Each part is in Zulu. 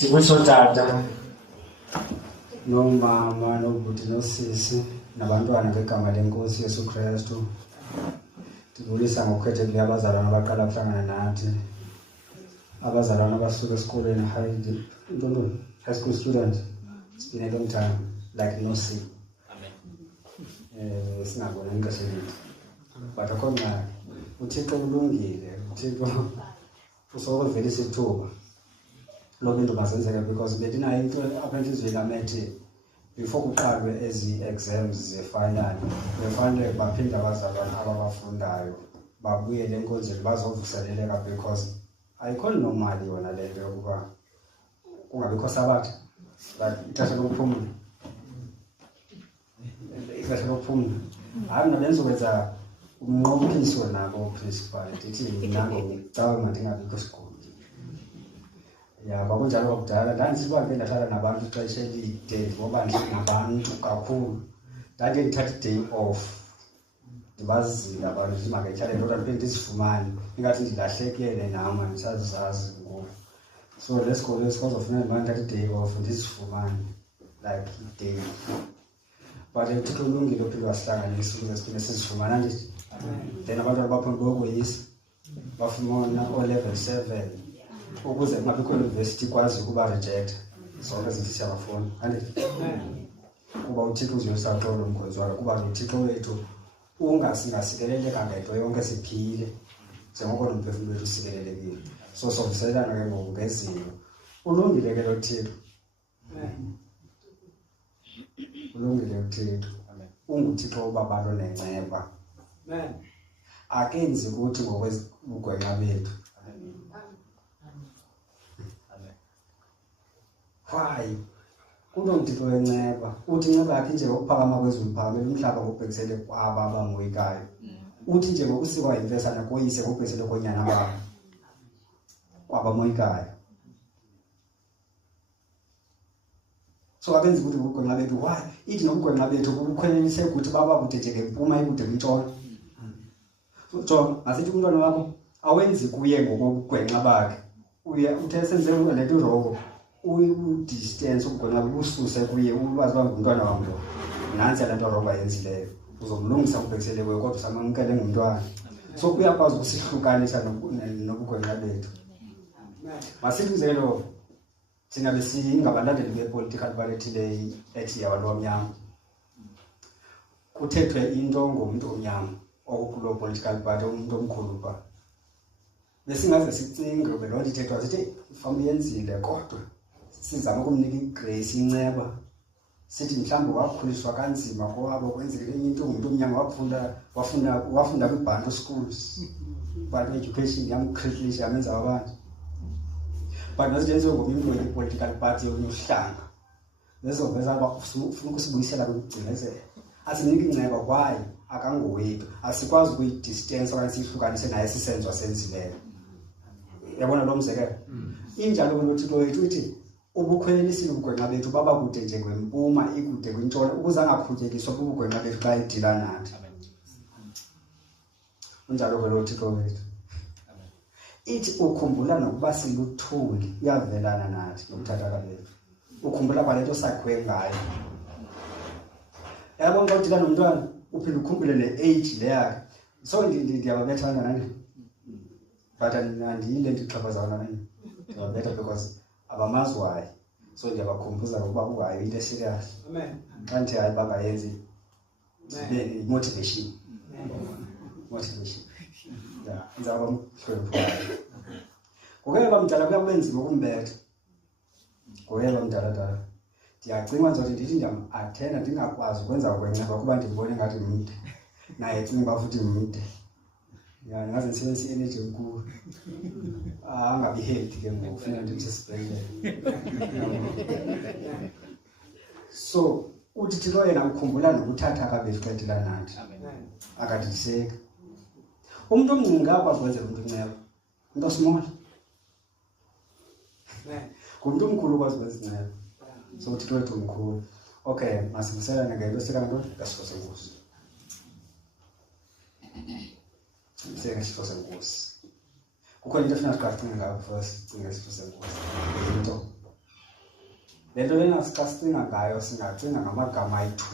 ndingutata nomama nobhuti nosisi nabantwana ngegama leNkosi Yesu Kristu. Ndibulisa ngokukhethekileyo abazalwana abaqala ukuhlangana nathi, abazalwana abasuka esikolweni high school student. It's been a long time, like no see. Singabona ixesha elide, but akho ngxaki. uThixo ulungile, uThixo usovelisa ithuba loba into mazenzeke, because bedinayo into apha entliziyweni amethi before kuqalwe ezi exams ze-final befanele baphinde abazalwana ababafundayo babuyele enkonzweni bazovuseleleka, because ayikho normali yona le nto yokuba kungabikho sabatha, like ixesha lokuphumla. Ixesha lokuphumla hayi mna bendizokwenza umnqobukhiso nabo principal ndithi nango cawe mandingabikho esikolweni. Ya kwakunjalo kwakudala ndandisiba ke ndahlala nabantu ixesha elide ngoba ndinabantu kakhulu. Ndake ndithatha i-day off ndibazile abantu ndithi maketyhale ndoda ndiphinde ndizifumane ingathi ndilahlekele nam andisazazi ngoku. So let's go sikwazofuneka ndimane ndithatha i-day off ndizifumane like i-day. But uThixo ulungile uphinde wasihlanganisa ukuze siphinde sizifumana ndithi. Then abantwana baphambi kokoyisa bafumana o-level 7 ukuze kungabikho university ikwazi ukuba reject zonke zithi siyabafuna kuba uThixo uziyosaxola umkhonzi wakhe, kuba noThixo wethu ungasikeleleka ngento yonke siphile njengoko nomphefumlo wethu usikelelekile. So sovuselelana ke ngoku ngezinto. Ulungile ke lo Thixo, ulungile uThixo. UnguThixo ubabalo nenceba, akenzi ukuthi ngokwezibugwenxa bethu. Why? Kunomthixo wenceba. Uthi inceba yakhe nje ukuphakama kwezulu phamela umhlaba ngokubhekisele kwaba abangoyikayo. Uthi nje ngokusikwa imfesana koyise ngokubhekisele konyana babo kwabamoyikayo. So abenzi ukuthi ubugwenxa bethu, why? Ithi nobugwenxa bethu kubukhwelelise ukuthi baba kude nje ngempuma ikude kwintshona. So John, asithi umntwana wakho awenzi kuye ngokobugwenxa bakhe. Uthe senze le nto irongo, distance ubugwenxa bususe kuye ulwazi uba ngumntwana wam lo. Nansi le nto irongo ayenzileyo. Uzomlungisa ubhekisele kuye kodwa usamamkele ngumntwana. So uyakwazi ukusihlukanisa nobugwenxa bethu. Masithi umzekelo thina besingabalandeli be-political party le ethi yabantu abamnyama, kuthethwe into ngomntu omnyama okulo political party umuntu omkhulu pha, besingaze sicinge ube loo nto ithethwa sithi ifama yenzile kodwa sizama ukumnika igrace inceba sithi mhlawumbi wakhuliswa kanzima kowabo kwenzeke enye into umuntu omnyama wafunda kwi-Bantu schools, Bantu education yamkhriklisha yamenza abantu. But nasijenziwe ngomntu we-political party yokuhlanga bezoveza uba ufuna ukusibuyisela kwikugcinezela, asinike inceba kwaye akangowethu, asikwazi ukuyidistance okanye siyihlukanise naye sisenzo asenzileyo. Yabona lo mzekelo injalo ke noThixo wethu uthi ubukhwelelisile ubugwenxa bethu baba kude nje kwempuma ikude kwintshona ukuze angaphutyekiswa bubugwenxa bethu xa edila nathi. Unjalo ke lo Thixo wethu ithi ukhumbula nokuba siluthuli, uyavelana nathi nokuthathaka bethu. Ukhumbula kwalento sakhiwe ngayo. Yabona xa udila nomntwana uphinde ukhumbule ne-age le yakhe. So ndiyababethana nani, but andiyile nto ixhaphazana nani, ndiyababetha because abamazi wayo. So ndiyabakhumbuza ukuba uhayi into eserious. Xa ndithi hayi bangayenzi zibe motivation. Ya ngizaba mhlophe. Ngokuba mdala kuyakwenziwa ukumbetha. Ngokuba mdala ndiyacinga nje ndithi ndiyam-athenda ndingakwazi ukwenza ukwenceba kuba ndibone ngathi mde naye cinga uba futhi mde. Ya ndingaze ndisebenzise i-energy enkulu, angabi healthy ke ngoku funeka ndithi sibhedlele. So uthi Thixo yena ukhumbula nokuthathaka bethu xa edila nathi, akadiseki. Umuntu omncinci akwazi ukwenzela umuntu inceba, umuntu osmall. Ngumuntu omkhulu ukwazi ukwenza inceba. So uThixo wethu mkhulu. Okay, masivuselane ngento sekanto ngesifo seNkosi. Ngesifo seNkosi. Kukho into efuna siqacinge ngayo first, cinga ngesifo seNkosi. Into Le nto lena xa sicinga ngayo singacinga ngamagama ayi-2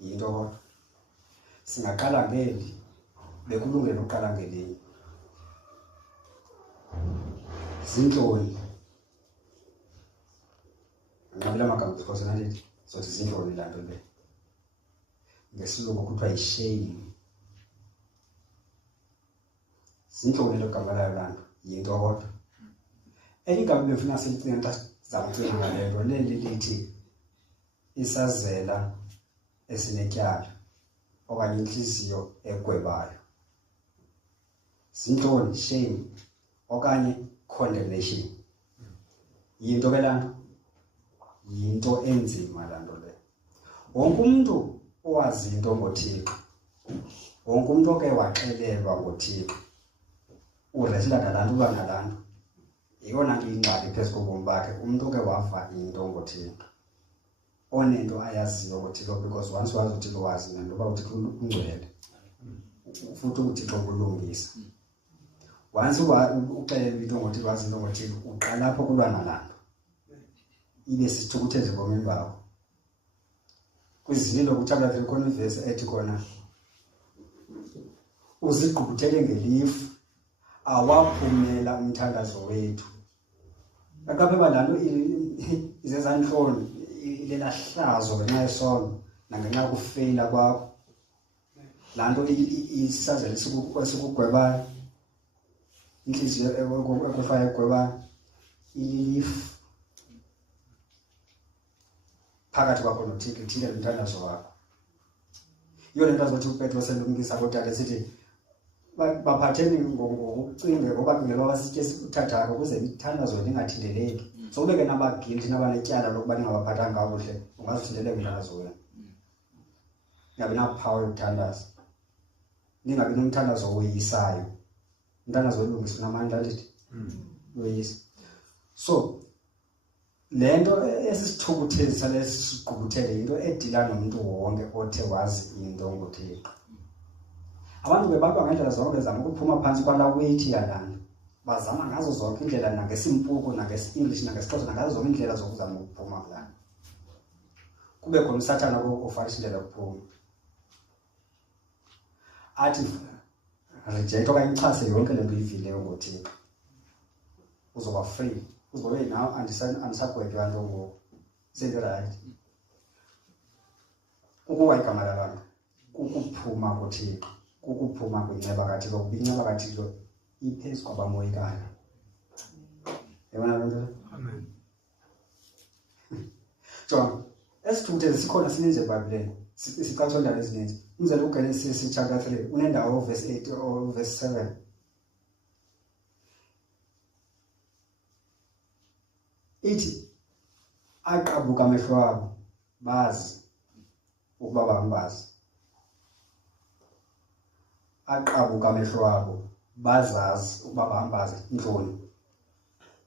yinto kodwa singaqala ngeli bekulungele uqala ngelinye zintloni nqabela amagama because nalithi sothi zintloni laa nto le ngesilungu kuthiwa yi-shame zintloni lo gama layo laa nto yinto kodwa enye igama befuna silicinga xa sizamcinga ngale nto leli lithi isazela esinetyala okanye inhliziyo egwebayo zintloni shame okanye condemnation yinto ke laa nto yinto enzima laa nto le wonke umntu owazi into ngoThixo wonke umntu oke waxelelwa ngoThixo uresila nalaa nto uba nalaa nto yiyona nto ingxaki phezu kobomi bakhe umntu oke wava into ngoThixo onento ayaziyo ngoThixo because once wazi uThixo wazi nento uba uThixo ungcwele futhi uThixo kulungisa once uxelelwa into ngoThixo wazi into ngoThixo uqala apho kulwa nalaa nto ibe sisithukuthezi ebomini bakho kwizilo kuchapter 3 khona ivesi ethi khona uzigqubuthele ngelifu awaphumela umthandazo wethu akapheba laa nto izezantloni ilela hlazo ngenxa yesono nangenxa yokufeyila kwakho laa nto isazela esikugwebayo inhliziyo ekufaya egwebayo ililifu phakathi kwakho noThixo ithile umthandazo wakho yiyo le nto azothi uPetro selumkisa kodade sithi baphatheni ngokucinga ngoba njengoba basitye uthathaka ukuze ithandazo lingathindeleki so kubeke nabagilthi nabanetyala lokuba ningabaphathanga kakuhle ungazithindelela umthandazo wenu ningabi naphawu yokuthandaza ningabi nomthandazo woyisayo umthandazo olungisa unamandla lithi woyisa so le nto esisithukuthezi salesisigqubuthele yinto edila nomuntu wonke othe wazi into ngoThixo abantu bebalwa ngendlela zonke zama ukuphuma phansi kwalaa weight yalaa nto bazama ngazo zonke indlela nangesimpuku nangesi-English nangesixhosa nangazo zonke indlela zokuzama ukuphuma kulaa nto kube khona uSathane ofakisa indlela yokuphuma athi reject okanye ichase yonke le nto uyivileyo ngoThixo uzoba free uzobe now andisagwetywa nto ngoku sento right ukuwa igama lala nto kukuphuma ngoThixo kukuphuma kwinceba kaThixo kuba inceba kaThixo iphezu kwabamoyikayo yabona loo nto amen jonga esithukuthezi sikhona sininzi eBhayibhileni sicatshwa iindaba ezininzi umzekelo uGenesis chapter 3 unendawo verse 8 or verse 7 ithi aqabuka amehlo wabo bazi ukuba bambazi aqabuka amehlo wabo bazazi ukuba bambazi intloni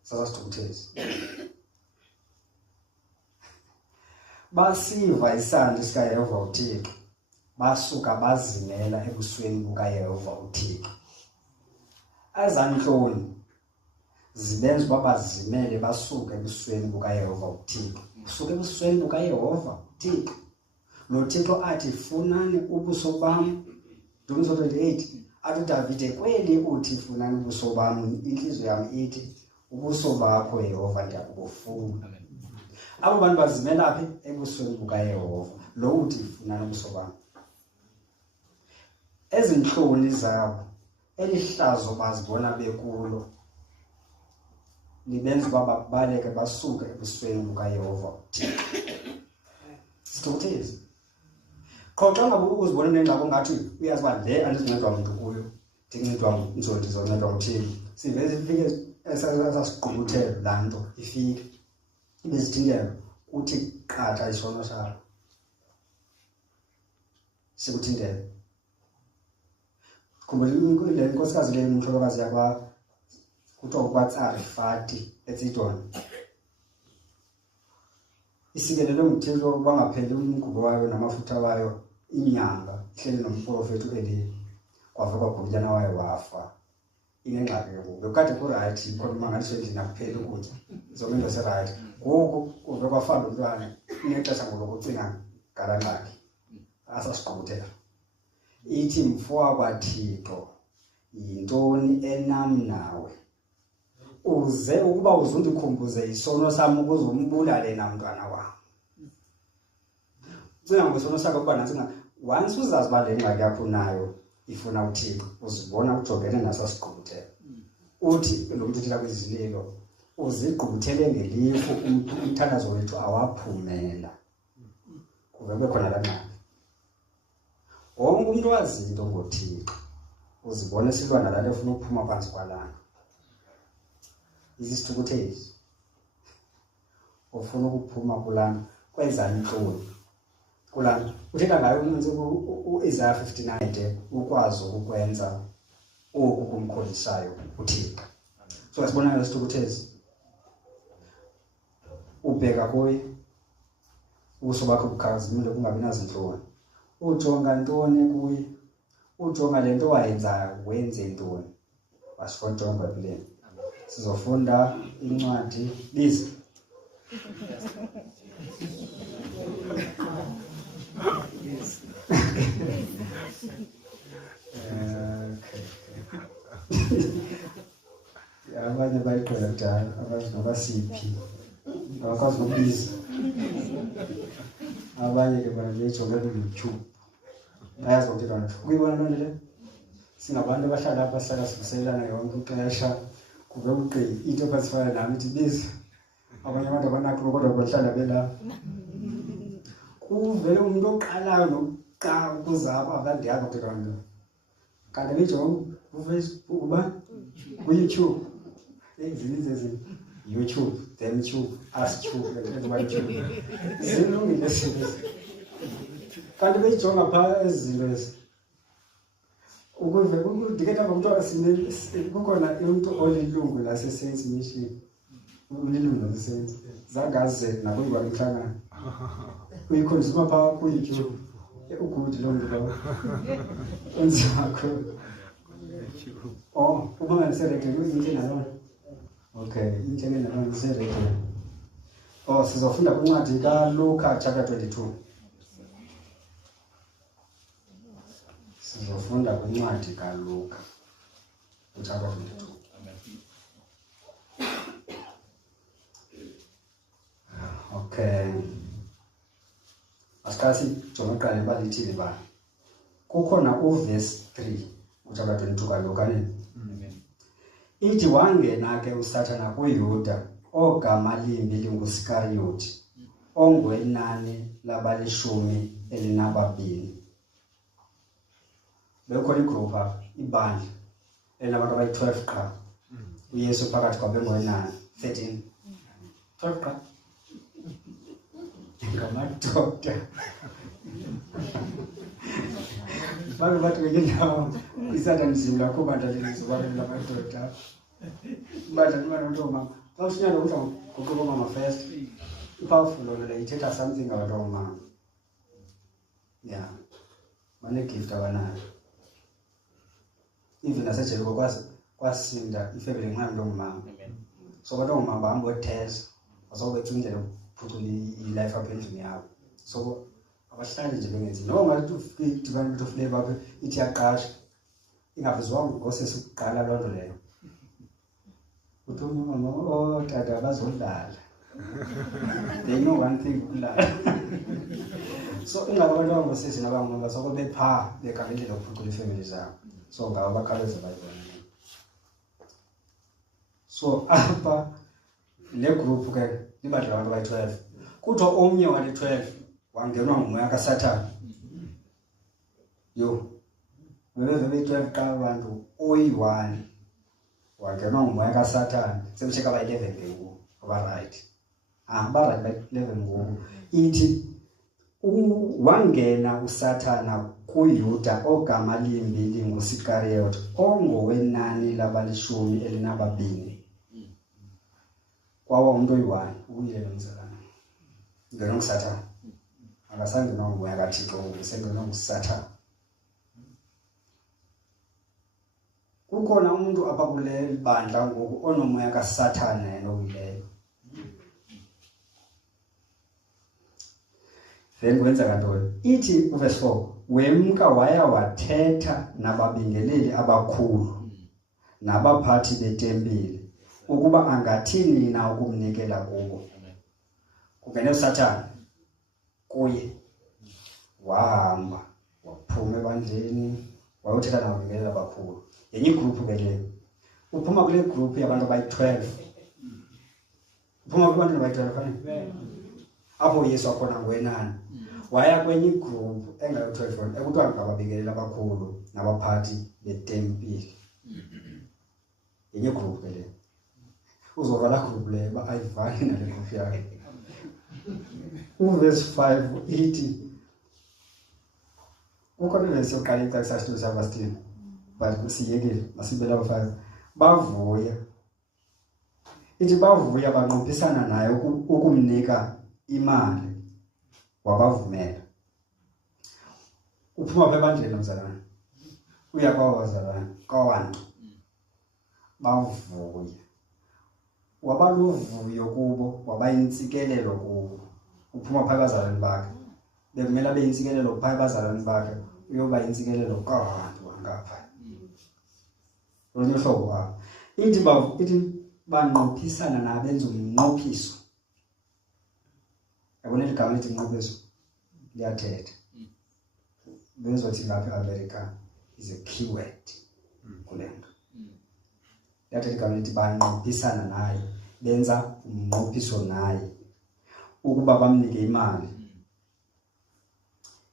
sasasithukuthezi basiva isandla sikaYehova uThixo basuka bazimela ebusweni bukaYehova uThixo azantloni zibenza uba bazimele basuke ebusweni bukaYehova uThixo usuke ebusweni bukaYehova uThixo lo Thixo athi funani ubuso bam Dumzo 28 athi Davide kweli uthi funani ubuso bam inhliziyo yami ithi ubuso bakho Yehova ndiyakubufuna abo bantu bazimela phi ebusweni bukaYehova lo uthi funani ubuso bam ezinhloni zabo elihlazo bazibona bekulo libenza uba babaleke basuke ebusweni bukaYehova sithukuthezi qho xa ngabe uzibona nengxaki ngathi uyazi uba le andizincedwa muntu kuyo ndincedwa ndizoncedwa nguThixo siveze ifike esasiqhubuthelo laa nto ifike ibe zithintelo uthi qatha isono sakho sikuthintele khumbula le nkosikazi le mhlolokazi yakwa kuthiwa ukwaTsarifati eTsidoni isikelelwe nguThixo bangapheli umgubo wayo namafutha wayo inyanga ihleli nomprofeti uEliya kwavuka uGubiyana wayo wafa inengxaki ke ngoku bekade ku-right khona umangaliswe endlini akupheli ukutya zonke into zirayithi ngoku uve kwafanda umntwana inexesha ngolokucinga ngala ngxaki asasiqhubuthela ithi mfo wakwaThixo yintoni enam nawe uze ukuba uzundikhumbuze isono sami ukuze umbulale na mntwana wam cinga ngesono sakho ukuba nantsinga once uzazi uba le ngxaki yakho nayo ifuna uThixo uzibona ujongene naso sigqubuthelo uthi lo muntu uthela kwizililo uzigqubuthele ngelifu umthandazo wethu awaphumela kuve kube khona la ngxaki wonke umuntu wazinto ngoThixo uzibona esilwana la lefuna ukuphuma phansi kwalana isithukuthezi ufuna ukuphuma kulana kwenza inhloni kulana uthetha ngayo uIsaiah 59 ukwazi ukwenza oku kumkholisayo uThixo so asibona lesithukuthezi ubheka kuye ubuso bakho bukhazimile kungabi nazinhloni ujonga ntoni kuye ujonga lento wayenza wenze ntoni wasifonjonga kuleni sizofunda incwadi bizi abanye bayiqela kudala abasiphi abakwazi ukubiza abanye ke bayijonge ku-YouTube bayazi ukuthi kanti kuyibona loo nto le singabantu abahlala apha sihlala sivuselana yonke ixesha kuve uqi into ebazifana nami ithi biza abanye abantu abanakho kodwa bahlala belapha kuvele umuntu oqalayo nokuqala ukuzapha akandiyazi ukuthi kanti kanti bejonge kuFacebook uba ku-YouTube ezinye YouTube then Tube AskTube YouTube zilungile izinto kanti beyijonga phaa ezinto ezi ukuve ukudiketa ngomuntu kukhona umuntu olilungu laseSaints Mission ulilungu laseSaints zangaze nakuyiwa inhlangano uyikhonzima phaa ku-YouTube ukuthi lo muntu lo enzakho uma nganiserekile into nalona okay into nalona ngiserekile sizofunda kwincwadi kaLuka chapter 22 sizofunda kwincwadi kaLuka chapter 22 okay asikasi jonga qale balithini ba kukhona uverse 3 chapter 22 kaLuka ne ithi wangena ke uSathana kuYuda ogama limbi linguSkariyoti ongwenani labalishumi elinababini bekhona igroup ibandla enabantu abayi-12 qha uYesu phakathi kwabengowenani 13 12 qha ngamadoda bantu bathi ngenyawo isathana mzimla lakho bandlalelizibabeni lamadoda bandla nomama xa usinyana ukudla ngokuba mama first ipowerful lona ithetha something about omama yeah gift abanayo even naseJeriko kwasinda ifamily nqambi lomama so abantu omama bahamba otest bazobecingela ukuphucula ilife apha endlini yabo so abahlali nje bengenzi noma idibane into flavor apha ithi yaqasha ingavezwanga ngosesi ukuqala loo nto leyo uthi umama tata bazodlala they know one thing kulala so ingaba abantu abangosesi nabangomama soko bephaa bekhala indlela yokuphucula ifamily zabo so ngabo bakhawuleze bayibona so apha le group ke libadla abantu bayi-12 kuthiwa omnye wale-12 wangenwa ngumoya kaSathane yo bebeve beyi-12 xa abantu oyi-1 wangenwa ngumoya kaSathane sebesheka bayi-11 ke ngoku abarayithi abarayithi bayi-11 ngoku ithi wangena uSathana kuYuda ogama limbi linguSkariyoti ongowenani labalishumi elinababini kwawa umuntu oyi-1 uyile mzalana ngena nguSathane akasangenwa ngumoya kaThixo usengenwa nguSathane kukhona umuntu apha kule bandla ngoku onomoya kaSathane yena owileyo. Then kwenzeka ntoni? Ithi verse 4, wemka waya wathetha nababingeleli abakhulu nabaphathi betempile ukuba angathini na ukumnikela kubo. Kungene uSathane kuye, wahamba waphuma ebandleni wayothetha nababingeleli abakhulu. Yenye igroup ke leyo. Uphuma kule group yabantu abayi-12. Uphuma kubantu abayi-12 fane. Apho Yesu akhona ngwenani. Waya kwenye igroup engayo-12 ekuthiwa ngababingeleli abakhulu nabaphathi betempile. Yenye igroup ke leyo. Uzovala group leyo ba ayivani nale group yakhe. Verse 5 ithi ukhona soqala ixesha sithi sabastini. But siyekile masibela aba5 bavuya. Ithi bavuya banqophisana naye ukumnika imali wabavumela. Uphuma pha ebandleni mzalwane. Uya kwawazalwane kawantu. Bavuya. Wabaluvuyo kubo wabayintsikelelo kubo. Uphuma pha abazalwane bakhe. Bekumele abe yintsikelelo pha abazalwane bakhe uyoba yintsikelelo kawantu ngapha. Lonke hlobo wabo. Ithi banqophisana nabenza umnqophiso. Yabona igama lithi umnqophiso liyathetha. Bezothi lapha eAmerica is a keyword kulento. Liyathetha igama lithi banqophisana naye, benza umnqophiso naye ukuba bamnike imali.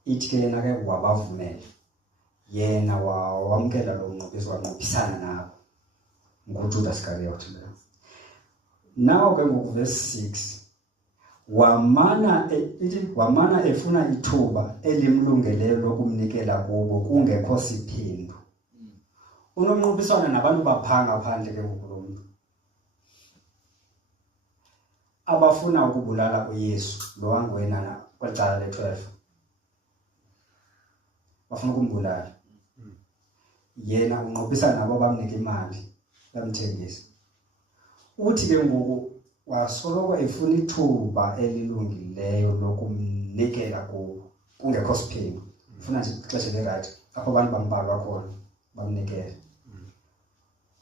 Ithi ke yena ke wabavumela. Yena wamkela lo mnqophiso wanqophisana nabo ngoJudas Iscariot. Now ke ngoku verse 6 wamana efuna ithuba elimlungeleyo lokumnikela kubo kungekho siphindu. Unomnqophisana nabantu baphanga phandle ke ngoku lo muntu abafuna ukubulala uYesu lo wangwena kwicala le-12. Bafuna ukumbulala. Yena unqophisana nabo bamnika imali bamthengisa. Uthi ke ngoku wasoloko efuna ithuba elilungileyo lokumnikela kubo kungekho siphindu. Ufuna nje ixesha le-right apho abantu bambalwa khona bamnikela.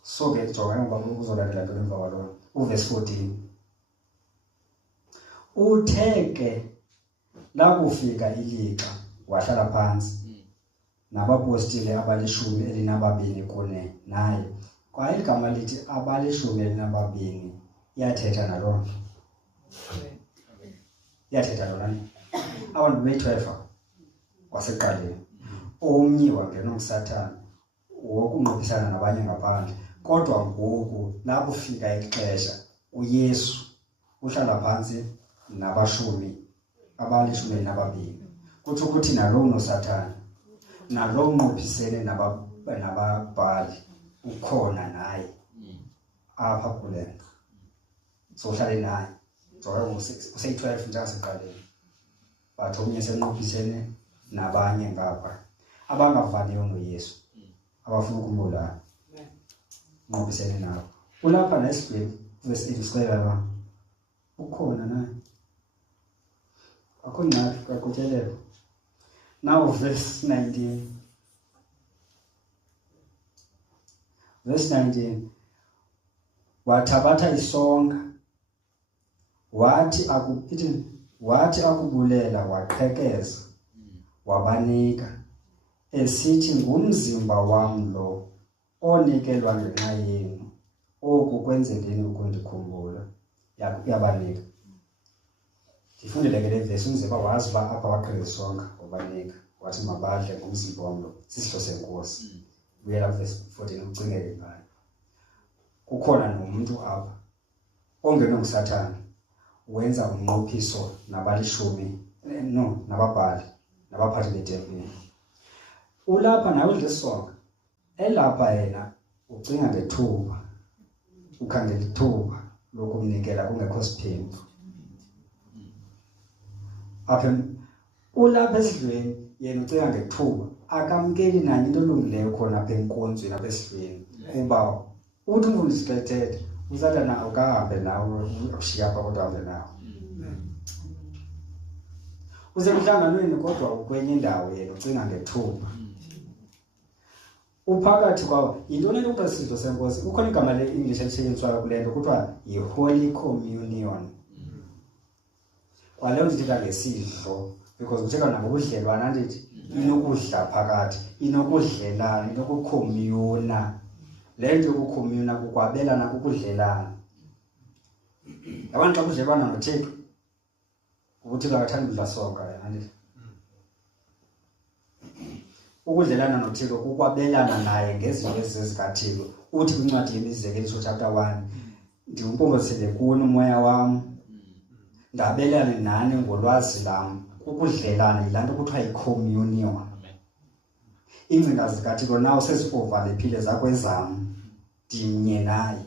So ke jonga ngoba uzolandela ntoni emva kwaloo. Uverse 14 uthe ke lakufika ilixa wahlala phansi nabapostile abali-12 kune naye. Kwa igama lithi abali-12 iyathetha naloo nto. Iyathetha lona ni. Abantu be-12 kwasekuqaleni. Omnye wangena uSathane wokunqophisana nabanye ngaphandle. Kodwa ngoku lapho ufika ixesha uYesu uhlala phansi abali-12. Kuthi ukuthi nalo unoSathane nalo unqophisene nababhali ukhona naye apha kule nto. So uhlale naye. Useyi-12 njengaseqaleni. But omnye senqophisene nabanye ngapha abangavaniyo noYesu abafuna ukumbulala. Nqophisene nabo. Ulapha nesibheki verse 8 usixelela ukhona naye. Akho ngxaki kakutyelelo. Now verse 19. Verse 19. Wathabatha isonka wathi akubulela waqhekeza wabanika esithi ngumzimba wam lo onikelwa ngenxa yenu. Oku kwenzeleni ukundikhumbula. Yabanika. Ndifundile ke le verse umzimba wazi uba apha waqhekeza isonka wabanika. Wathi mabadle ngumzimba wam lo sisihlo seNkosi. Buyela verse 14 ucingele ngayo. Kukhona nomuntu apha ongenwe nguSathane wenza umnqophiso nababhali nabaphathi betempile. Ulapha nawe udla isonka. Elapha yena ucinga ngethuba. Ukhangela ithuba lokumnikela kungekho siphindu. Apha ulapha esidlweni yena ucinga ngethuba akamkeli nanye into olungileyo khona apha enkonzweni apha esifeni kuba uthi umfundisi xethethe uSathana ukahambe nawe ushiya apha kodwa uhambe nawe usemhlanganweni kodwa ukwenye indawo yena ucinga ngethuba uphakathi kwawo yintoni le kuthiwa isidlo seNkosi ukhona igama le-English elisetyenziswayo kule nto kuthiwa yi-Holy Communion kwaleyo ndithetha ngesidlo because kuthetha nangobudlelwane andithi inokudla phakathi inokudlelana inokukhomyuna le nto yokukhomyuna kukwabelana kukudlelana abantu xa kudlelwana noThixo uThixo akathandi udla sonka andithi ukudlelana noThixo kukwabelana naye ngezinto ezizikaThixo uthi kwincwadi yemizekeliso chapter 1 ndiwumpongozele kuni umoya wam ndabelane nani ngolwazi lam ukudlelana yilanto kuthiwa yi-communion ingcinga zikaThixo nawe seziovalphile zakho ezam ndimnye naye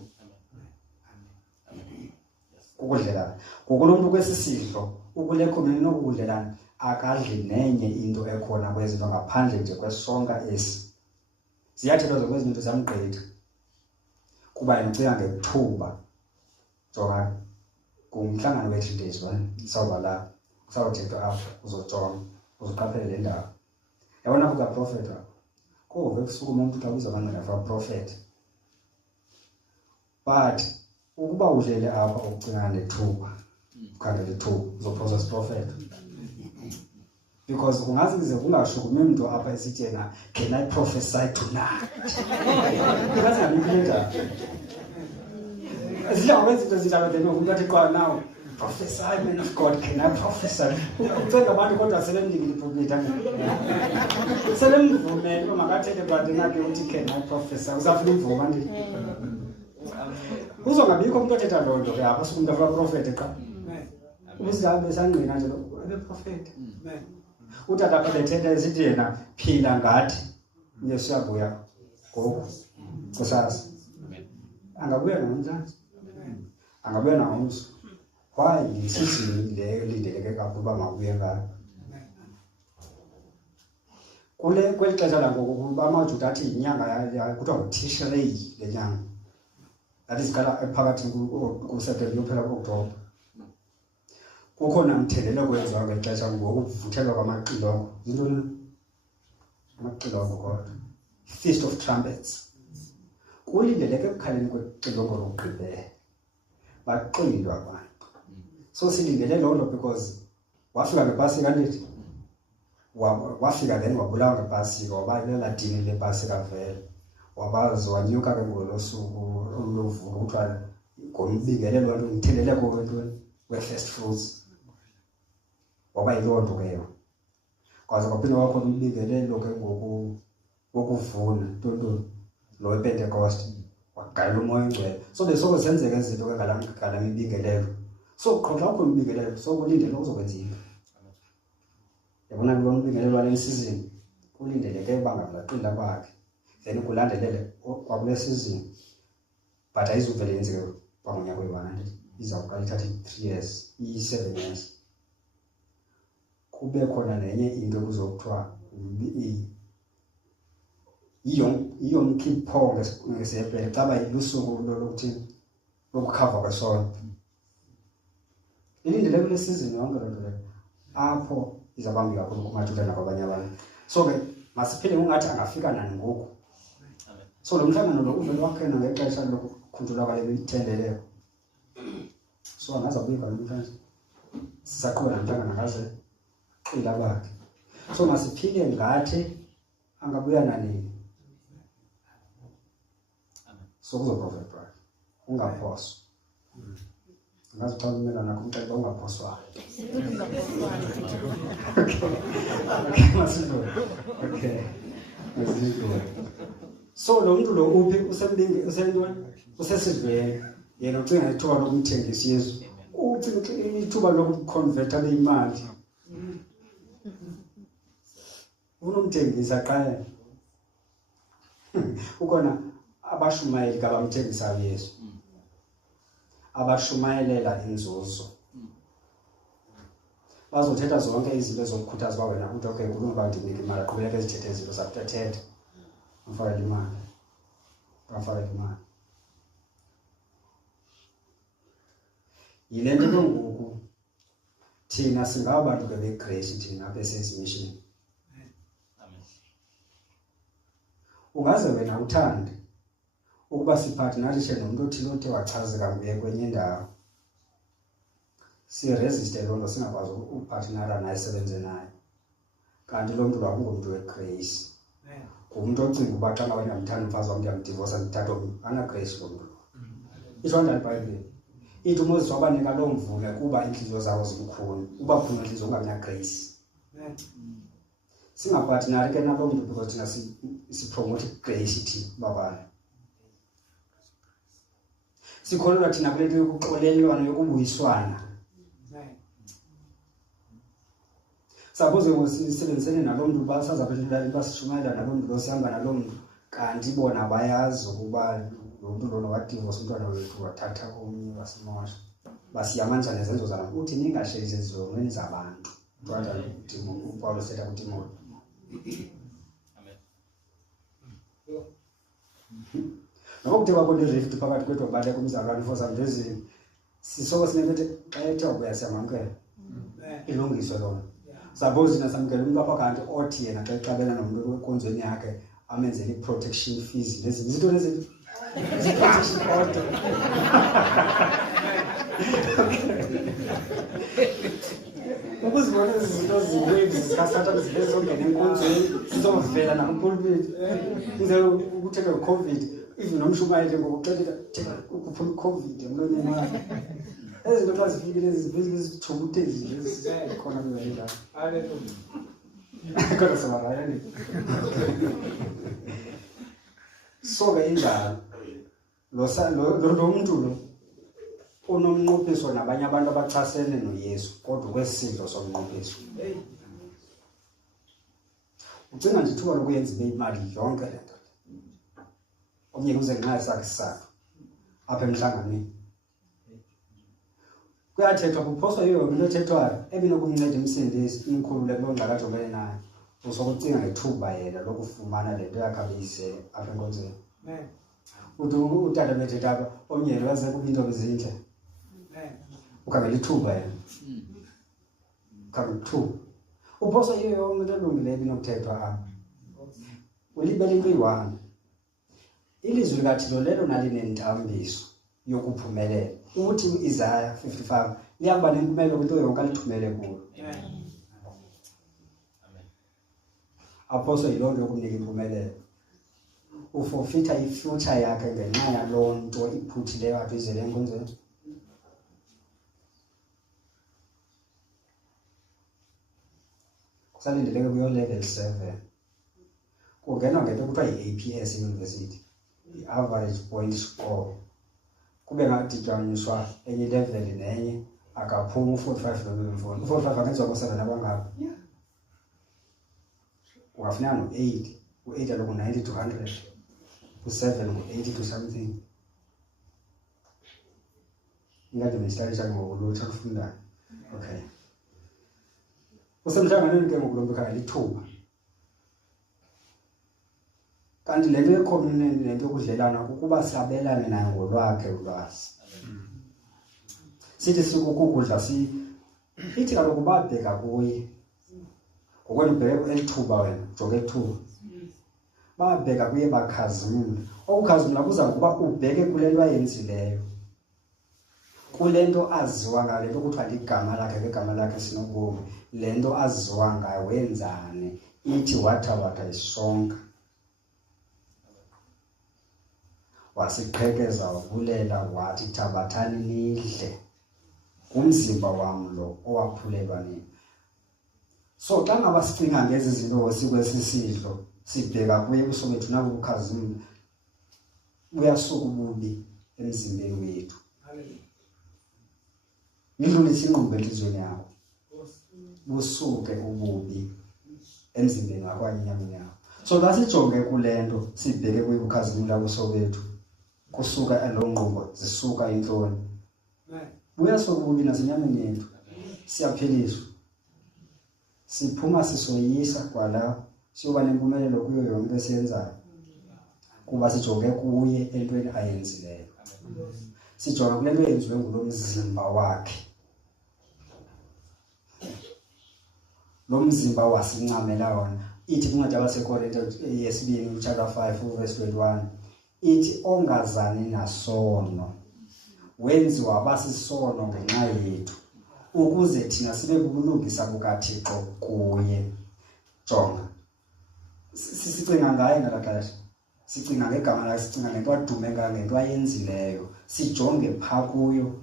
ukudlelana ngoku lo mntu kwesisidlo ukule communion okudlelana akadli nenye into ekhona kwezinto ngaphandle nje kwesonka esi ziyathethwa zokwezi zinto zamgqitha kuba ndicinga ngethuba jonga kumhlangano we-3 days sawuba la sawuthethwa apho uzojonga uzoqaphela le ndawo yabona kukaprofeta kuve kusukuma umuntu xa kuza abantwana baprofeta but ukuba udlele apha ukucinga ngethuba ukhangela ithuba uzoprocess profeta because kungazize kungashukumi umuntu apha esithi yena can I prophesy tonight because ngabikho zidla kwezinto zidlala then umuntu athi qwa now prophesy man of God can I prophesy ucenga abantu kodwa selemndingile iprofeta selemvumela makathethe but nakhe uthi can I prophesy uzafuna imvume ndithi uzongabikho umuntu othetha loo nto apha sukumuntu afuna profeta qha uzihambe sangqina nje abeprofeta utata apha bethetha esithi yena phila ngathi Yesu uyabuya ngoku kusasa angabuya namhlanje angabuya nangomso why isizini leyo lindeleke kakhulu uba mabuye ngayo kweli xesha langoku kuba amaJuda athi inyanga kuthiwa nguTishrei le nyanga that is kala ephakathi kuSeptember yophela kuOctober kukhona umthelelo kwenziwa ngexesha ngokuvuthelwa kwamaqilongo yintoni amaqilongo kodwa Feast of Trumpets kulindeleke ekukhaleni kwexilongo lokugqibela baqilwa abantu so silindele loo nto because wafika ngepasika ndithi wafika then wabulawa ngepasika wabalela dini lepasika vele wabazi wanyuka ke ngolo suku oluvuka kuthiwa ngombikelelo umtheleleko wentweni we-first fruits waba yiloo nto leyo kwaze kwaphinde wakhona umbingelelo ke ngoku wokuvuna ntoni lo wePentecost wagalela umoya ongcwele so besoko senzeka izinto ke ngala mibingelelo so qhoxa ukho umbingelelo so kulindele uzokwenziwa yabona lo mbingelelo wale season kulindeleke bangabaqinda kwakhe then kulandelele kwakule season but ayizuvele yenzeke kwangonyaka we-100 izawuqala ithathe 3 years i-7 years kube khona nenye into kuzokuthiwa iyo mkhipho ngesebhele xaba yilusuku lokuthi lokukhava kwesono ilindele kule season yonke loo nto leyo apho izabambi kakhulu kumaJuda nakwabanye abantu so ke masiphile ungathi angafika nani ngoku so lo mhlangano lo uvele wakhena ngexesha lokukhunjulwa kwale mithendeleko so angazabuya namhlanje sisaqhubeka nomhlangano ngaze qila bakhe so masiphile ngathi angabuya nanini so kuzoprofeta bakhe ungaphoswa ngazixhamela nakho umxeba ungaphoswa okay so lo muntu lo uphi usembingi usentweni usesidlweni yena ucinga ithuba lokumthengisa Yesu ucinga ithuba lokuconverta beimali unomthengisa qala ukona abashumayeli kabamthengisa Yesu abashumayelela inzuzo bazothetha zonke izinto ezokukhuthaza uba wena uthi okay kulunga ndinike imali aqhubeleke ezithethe izinto zakuthetha amfakele imali amfakele imali. Yile nto ke ngoku thina singabantu ke begrace thina apha esezimission. Ungaze wena uthande ukuba siphathe nathi nomuntu othile othe wachazeka nguye kwenye indawo, siresiste loo nto singakwazi uphathinara naye sebenze naye, kanti loo mntu lwakungumntu wegrace. Ngumntu ocinga uba xa ngaba ndingamthanda umfazi wam ndiyamdivosa ndithatha omnye, anagrace loo mntu. Itsho njani iBhayibhile? Ithi uMoses wabanika loo mvume kuba iintliziyo zawo zibukhuni, uba khona intliziyo ungabinagrace. Singaphathinari ke naloo mntu because thina sipromote grace ithi babana. Sikholelwa thina kule nto yokuxolelwana yokubuyiswana. Suppose ngosisebenzisene naloo mntu basazaphendula basishumayela naloo mntu losihamba naloo mntu kanti bona bayazi ukuba lo mntu lona wadivosa umntwana wethu wathatha omnye wasimosha. Basiyamanja nezenzo zabo uthi ningashelisi ezizonweni zabantu. Uthatha uPawulos setha kuTimothy. Noko kuthe kwakho le-rift phakathi kwethu baleka umzalwane for some reason sisoko sinebethe xa ethe wabuya siyamamkela ilungiswe lona. Suppose thina samkela umntu apha kanti othi yena xa exabela nomntu enkonzweni yakhe amenzele i-protection fees nezinye izinto lezi protection order. Ukuzibona ezi zinto ziwaves zikaSathane zivele zongena enkonzweni zizovela nakupulpit. Uze ukuthetha nge-COVID even nomshumayeli ngokuxelela ukuphuma i-COVID emlonyeni wakhe. Ezi zinto xa zifikile ezi zithubuthe izinto ezikhona kule ndawo. Kodwa samarayani. So ke injalo lo mntu lo unomnqophiso nabanye abantu abachasene noYesu kodwa kwesidlo somnqophiso. Ucinga nje ithuba lokuyenza ibe imali yonke le nto. Omnye kuze ngenxa sakhe isizathu apha emhlanganweni. Kuyathethwa kuphoswa yiyo into ethethwayo ebinokumnceda umsindisi umkhulule kuloo ngxaki ajongene nayo. Usokucinga ngethuba yena lokufumana le nto yakhe abeyizele apha enkonzweni. Uthi utata bethetha apha omnye yena waze kuba iintombi ezintle. Ukhangela ithuba yena. Ukhangela ithuba. Uphoswa yiyo yonke into elungileyo ebinokuthethwa apha. Ulibele into eyi-one. Ilizwi likaThixo lelo nalinentambiso yokuphumelela. Uthi Isaya 55 liyaba nempumelelo kwinto yonke alithumele kulo. Apostle yiloo nto yokunika impumelelo. Ufofitha ifuture yakhe ngenxa yaloo nto iphuthileyo apha izele enkonzweni. Kusalindeleke kuyo level 7. Kungenwa ngento kuthiwa yi-APS euniversity, i-average point score. Kube ngadityaniswa enye level nenye akaphuma u-45 no-44. U-45 angenziwa ko-7 abangapha. Ungafuneka no-8. U-8 aloku 90 to 100. U-7 ngu-80 to something. Ingade nistalisha ngokulutsha kufundayo. Okay. Usemhlanganweni ke ngokulombikhaya lithuba. Kanti le nto ye-community le nto yokudlelana ukuba sabelane naye ngolwakhe ulwazi. Sithi sikukudla ithi kaloku babheka kuye. Ngokwena ubheke elithuba wena, jonge ethuba. Babheka kuye bakhazimula. Okukhazimula kuza ngokuba ubheke kule nto ayenzileyo. Kule nto aziwa ngayo, le nto kuthiwa ligama lakhe ngegama lakhe sinobomi. Le nto aziwa ngayo wenzane. Ithi wathabatha isonka. Wasiqhekeza wabulela wathi thabathani nidle. Umzimba wam lo owaphulelwa nini. So xa ngaba sicinga ngezi zinto sikwesisidlo sibheka kuye ubuso bethu nabo bukhazimula buyasuka ububi emzimbeni wethu. Nidlulise ingqondo enhliziyweni yakho. Busuke ububi emzimbeni wakho kanye enyameni yakho. So xa sijonge kule nto sibheke kuye bukhazimula ubuso bethu kusuka elongqondo zisuka inhloni. Buyasuka ububi nasenyameni yethu. Siyaphiliswa. siphuma sisoyisa kwala siyoba nempumelelo kuyo yonke esiyenzayo kuba sijonge kuye entweni ayenzileyo. Sijonga kule nto yenziwe ngulo mzimba wakhe, lo mzimba wasincamela wona. Ithi kuncwadi yabaseKorinte yesibini chapter 5 verse 21 ithi ongazani nasono wenziwa abasisono ngenxa yethu ukuze thina sibe kubulungisa bukaThixo kuye. Jonga, sicinga ngaye ngalaxesha, sicinga ngegama lakhe, sicinga ngento adume ngayo, ngento ayenzileyo, sijonge phaa kuyo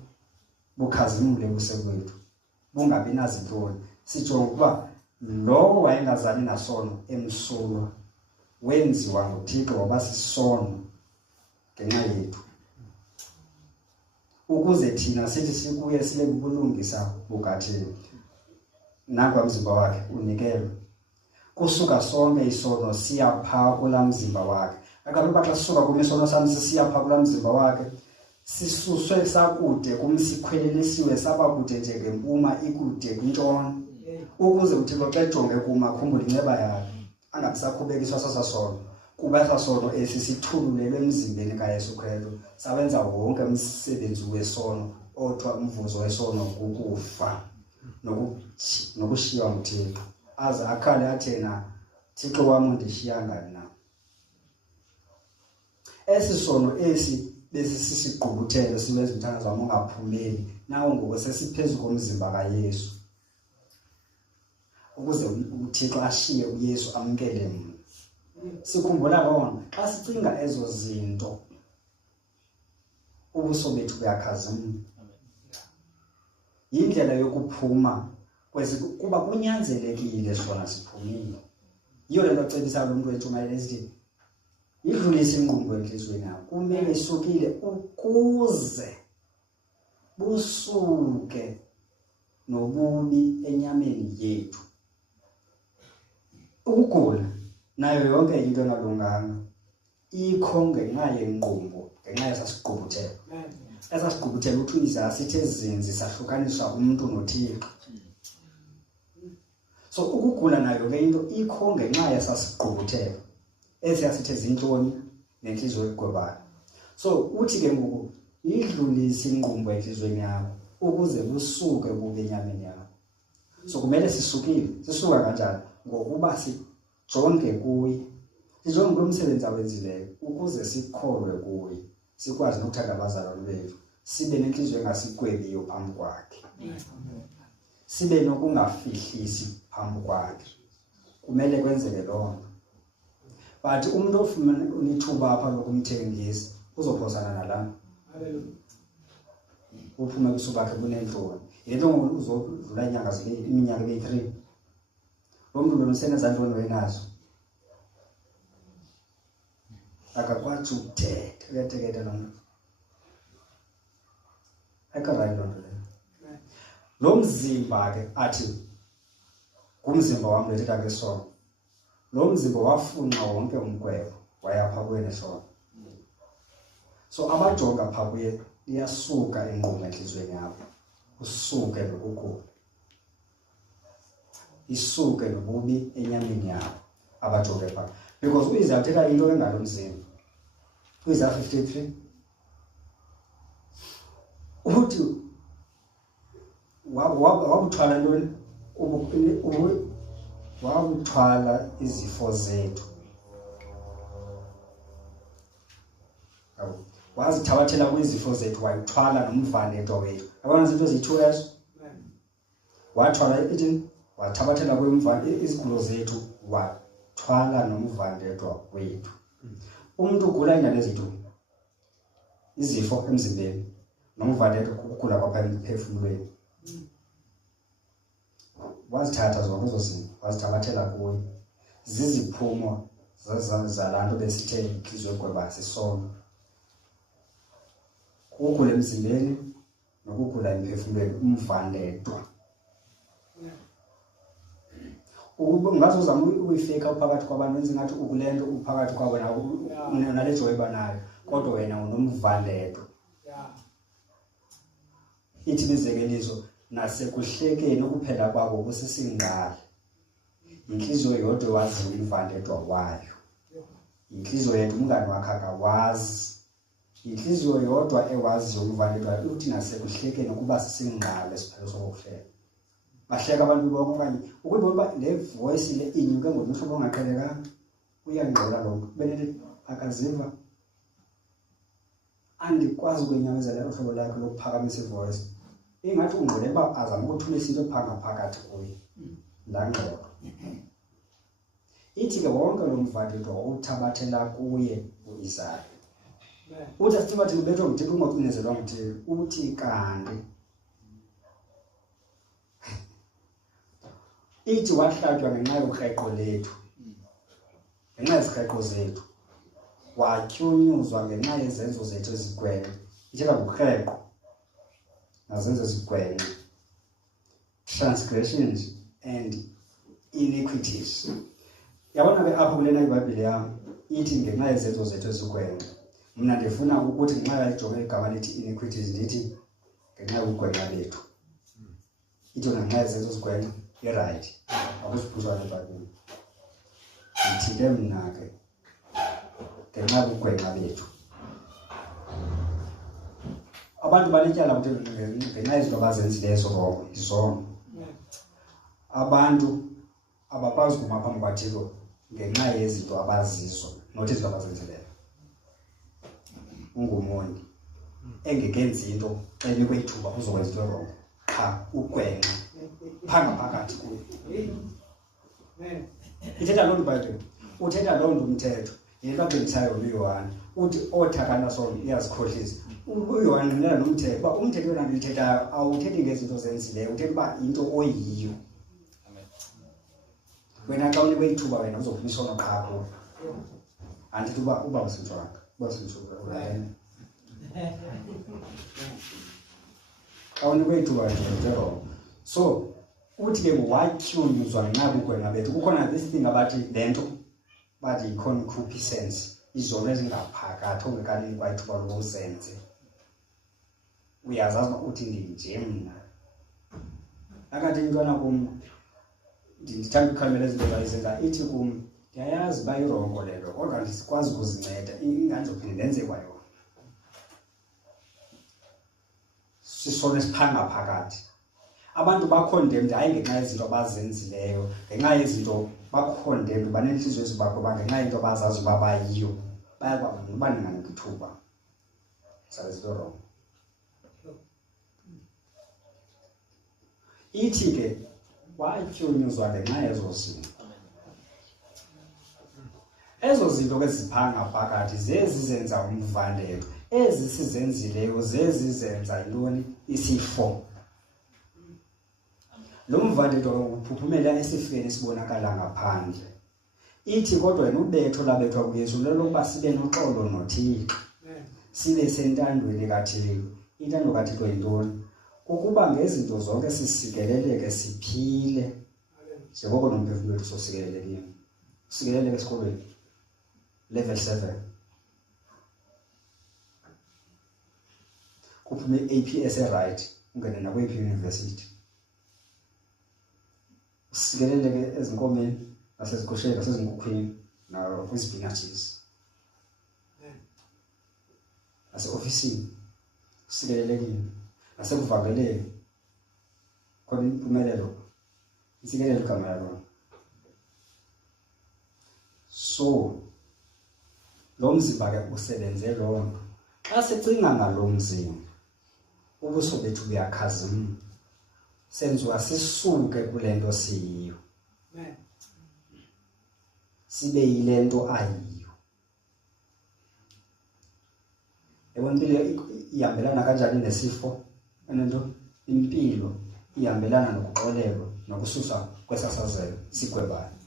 bukhazimule busekwethu, bungabi nazintoni. Sijonge ukuba lowo wayengazani nasono emsulwa wenziwa nguThixo wabasisono ngenxa yethu ukuze thina sithi sikuye sibe kubulungisa bukaThixo. Nanku umzimba wakhe unikelwe kusuka sonke isono siya phaa kula mzimba wakhe. Akaloba xa sisuka kumisono sami sisiya phaa kula mzimba wakhe, sisuswe sakude kumsikhwelelisiwe saba kude njengempuma ikude kwintshona, ukuze uThixo xa ejonge kuma akhumbule inceba yakhe, angabisakhubekiswa sasasono, kuba esasono esi sithululelwe emzimbeni kaYesu Kristu sawenza wonke umsebenzi wesono othiwa umvuzo wesono kukufa nokushiywa nguThixo, aze akhale athena Thixo wam undishiya ngani na. Esi sono esi besisisigqubuthelo siwenza umthanda zam ungaphumeli nawo ngoku sesiphezu komzimba kaYesu, ukuze uThixo ashiye uYesu amkele mna. Sikhumbula bona xa sicinga ezo zinto ubuso bethu buyakhazimla. Yindlela yokuphuma kuba kunyanzelekile sona siphumile. Yiyo le nto acebisa lo mntu wentshumayelo esithi idlulise ingqondo enhliziyweni yakho, kumele isukile ukuze busuke nobubi enyameni yethu. Ukugula nayo yonke into engalunganga ikho ngenxa yenqumbo, ngenxa yesasigqubuthelo. Esasigqubuthelo uthi izasithe ezinzi sahlukanisa umntu noThixo. So ukugula nayo ke into ikho ngenxa yesasigqubuthelo esiyasithe zintloni nenhliziyo egwebayo. So uthi ke ngoku idlulise ingqumbo enhliziyweni yakho ukuze busuke bube enyameni yakho. So kumele sisukile. Sisuka kanjani? Ngokuba sijonge kuye, sijonge kulo msebenzi awenzileyo ukuze sikholwe kuye, sikwazi nokuthanda abazalwane bethu, sibe nenhliziyo engasigwebiyo phambi kwakhe, sibe nokungafihlisi phambi kwakhe. Kumele kwenzeke loo nto. But umuntu ofumana unithuba apha lokumthengisa uzophosana nalana. Uphume kusuku bakhe kunenhloni. Yinto ngoku uzodlula iminyaka eyi-3. Lo mntu lo usenezantoni wenazo. Akakwazi ukuthetha, uyateketa lo mntu. Ayikarayi loo nto leyo. Lo mzimba ke athi ngumzimba wam lethetha ke sono. Lo mzimba wafunxa wonke umgwebo wayapha kuye nesono. So abajonga phaa kuye iyasuka ingqondo enhliziyweni yakho, usuke nokugula, isuke nobubi enyameni yakho abajonge phaa. Because uIsaiah uthetha into engalo mzimba. uIsaiah 53 uthi wabuthwala ntoni? Wabuthwala izifo zethu, wazithabathela kwizifo zethu, wayithwala nomvandedwa wethu. Abona zinto ziyi-2 ezo. Wathwala ithi wathabathela izigulo zethu, wathwala nomvandedwa wethu. Umuntu ugula indlela eziyi-2, izifo emzimbeni nomvandedwa, ukugula kwapha emphefumulweni. Wazithatha zonke ezo zinto, wazithabathela kuye. Ziziphumo zalaa nto besithe inhliziyo egwebayo sisono. Ukugula emzimbeni nokugula emphefumulweni, umvandedwa. Ungaze uzame uyifika uphakathi kwabantu, wenza ngathi ukulento uphakathi kwabo nale joy banayo, kodwa wena unomvandedwa. Ithi imizekeliso nasekuhlekeni ukuphela kwabo kusisingqala. inhliziyo yodwa wazi umvandedwa wayo. Inhliziyo yethu umngani wakhe akawazi. Inhliziyo yodwa ewazi umvandedwa wayo uthi nasekuhlekeni ukuba sisingqala esiphelo sokuhleka. Bahleka abantu bonke okanye ukubona le voice le inyuke ngomuhlobo ongaqhelekanga uyangqola lokho benele akaziva andikwazi ukwenyamezela uhlobo lakhe lokuphakamisa ivoice ingathi ungqole ba azama ukuthula isinto ephanga phakathi kuye ndangqola ithi ke wonke lo mvandedwa uthabathela kuye uIsaya uthi asibathi ubethwa ngithixo ungacinezelwa ngithixo uthi kanti ithi wahlatywa ngenxa yokreko lethu ngenxa yezikreko zethu watyunyuzwa ngenxa yezenzo zethu ezigwenxa ithetha ngokreko nazenzo ezigwenxa transgressions and iniquities yabona ke apho kulena iBhayibhile yam ithi ngenxa yezenzo zethu ezigwenxa mna ndifuna ukuthi ngenxa yajonge igama lithi iniquities ndithi ngenxa yokugwenxa lethu ithi ngenxa yezenzo ezigwenxa right akusiphuzwa eBhayibhile ngithile mna ke ngenxa yokugwenxa lethu abantu baletyala ukuthi ngenxa yezinto abazenzileyo zonke izono abantu abakwazi kuma phambi kwaThixo ngenxa yezinto abazizo not izinto abazenzileyo ungumoni engekenzi into xa inikwe ithuba uzokwenza into wrong qha ugwenxa phanga phakathi kuyo ithetha loo nto iBhayibhile uthetha loo nto umthetho yena abendithayo uYohane uthi othakana sona iyazikhohlisa uYohane nela nomthetho uba umthetho wena ndithethayo awuthethi ngezinto zenzileyo uthetha uba into oyiyo wena xa unikwe ithuba wena uzofuna isono qha kuyo andithi uba usintshwanga uba usintshwanga ulahene xa unikwe ithuba wena so uthi ke watyunyuzwa ngenxa yokugwenxa bethu kukhona this thing abathi le nto bathi concupiscence izono ezingaphakathi ongekanikwa ithuba lokuzenze uyazazi uba uthi ndinje mna akathi intwana kum ndithanda ukukhalimela izinto zayisenza ithi kum ndiyayazi uba irongo le nto kodwa ndisikwazi ukuzinceda ingandizophinde ndenze kwayona sisono esiphanga phakathi abantu bakhondemned hayi ngenxa yezinto abazenzileyo ngenxa yezinto bakhondemned banenhliziyo ezibakho ngenxa yento abazazi uba bayiyo bayakwazi ninganika ithuba sayizinto wrong ithi ke watyunyuzwa ngenxa yezo zinto ezo zinto ke ziphanga phakathi zezizenza umvandedwa ezi sizenzileyo zezizenza intoni isifo lo mvandedwa uphuphumela esifeni sibonakala ngaphandle ithi kodwa yena ubetho labethwa kuYesu lelokuba sibe noxolo noThixo sibe sentandweni kaThixo intando kaThixo yintoni ukuba ngezinto zonke sisikeleleke siphile njengoko nomphefumulo wethu sosikelelekile sikeleleke esikolweni level 7 kuphume APS right ungene nakweyiphi university sikeleleke ezinkomeni nasezikosheni nasezinkukhwini nakwizipinatshis nase-ofisini sikelelekile nasekuvakeleni khona impumelelo isikelelo igama yalona so lo mzimba ke usebenze loo nto xa sicinga ngalo mzimba ubuso bethu buyakhazimla senziwa sisuke kule nto siyiyo sibe yile nto ayiyo impilo ihambelana kanjani nesifo enento impilo ihambelana nokuxolelwa nokususwa kwesasazelo sigwebana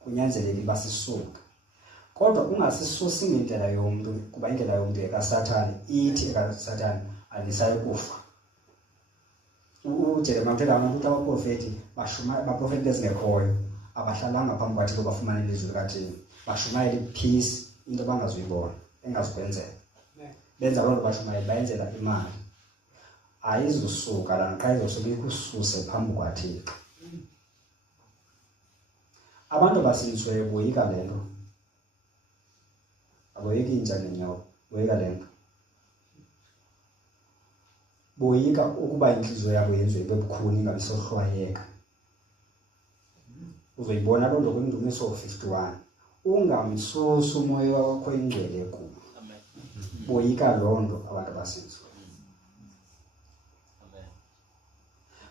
kunyanzelekile basisuka kodwa ungasisusi ngendlela yomuntu kuba indlela yomuntu ekaSathane ithi ekaSathane alisayi kufa uJeremiya uthetha abantu abaprofeti baprofeti ezingekhoyo abahlalanga phambi kwaThixo bafumana ilizwi likaThixo bashumayela ipeace into bangazuyibona engazikwenzela benza loo nto bashumayela bayenzela imali ayizusuka lana xa izosuke ikususe phambi kwaThixo abantu abasindisiweyo boyika le nto, aboyiki inja nenyoka, boyika le nto. Boyika ukuba inhliziyo yabo yenziwe ibe bukhuni ingabi sohlwayeka. Uzoyibona loo nto kwiNdumiso 51, ungamsusi umoya wakho ingcwele kubo. Boyika loo nto abantu abasindisiweyo.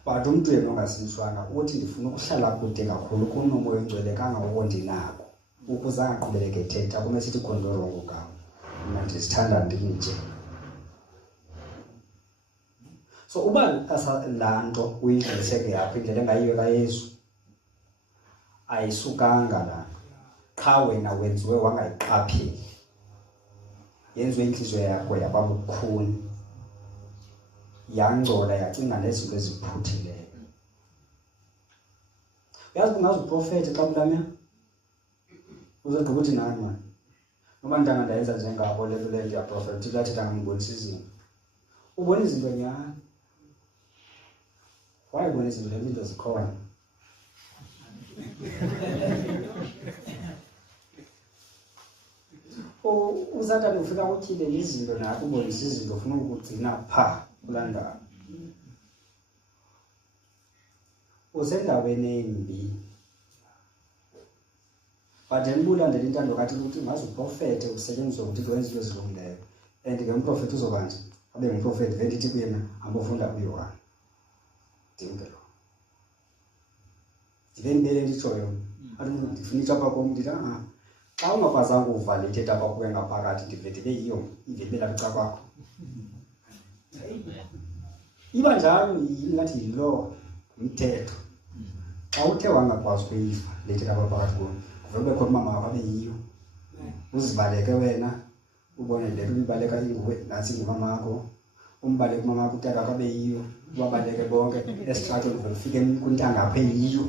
But umntu yena ongasindiswanga uthi ndifuna ukuhlala kude kakhulu kunomoya oyingcwele kangako ndinako, ukuze angaqhubeleke ethetha kume sithi khona into rongo ngam, mna ndizithanda ndinje. So uba laa nto uyidluliseke apho indlela engayiyo kaYesu, ayisukanga laa nto, qha wena wenziwe wangayiqapheli, yenziwe inhliziyo yakho yaba bukhuni, yangcola yacinga nezinto eziphuthileyo. Uyazi ungazi uprofethi xa kulamya uzogqiba uthi nani mani, noba ntanga ndayenza njengabo le nto le ndiyaprofethi lathetha ngambonisa izinto. Ubona izinto nyhani, wayibona izinto le zinto zikhona. Usathane ufika utyhile izinto nakho ubonisa izinto ufuna ukugcina phaa kulaa ndawo. Usendaweni embi. But endibulandela intando kathi ukuthi ngazi uprofethe usetyenziswa ukuthi wenze into ezilungileyo. And ke umprofethi uzoba nje abe ngumprofethi vele ithi kuyena ambofunda kuyohana. Ndimke lo. Ndive ndibele nditshoyo. Athi ndifuna itshapha kum ndithi xa ungakwazanga uvala ithetha apha kuwe ngaphakathi ndive ndibe yiyo ivele lapha kwakho. Iba njalo ingathi yilo umthetho. Xa uthe wangakwazi ukuyiva le thetha apha phakathi kuwe kuvele kube khona umama wakho abe yiyo. Uzibaleke wena ubone le nto uyibaleka inguwe nantsi ngumama wakho. Umbaleke umama wakho utata wakho abe yiyo. Ubabaleke bonke esitratweni uvele ufike kuntanga apha eyiyo.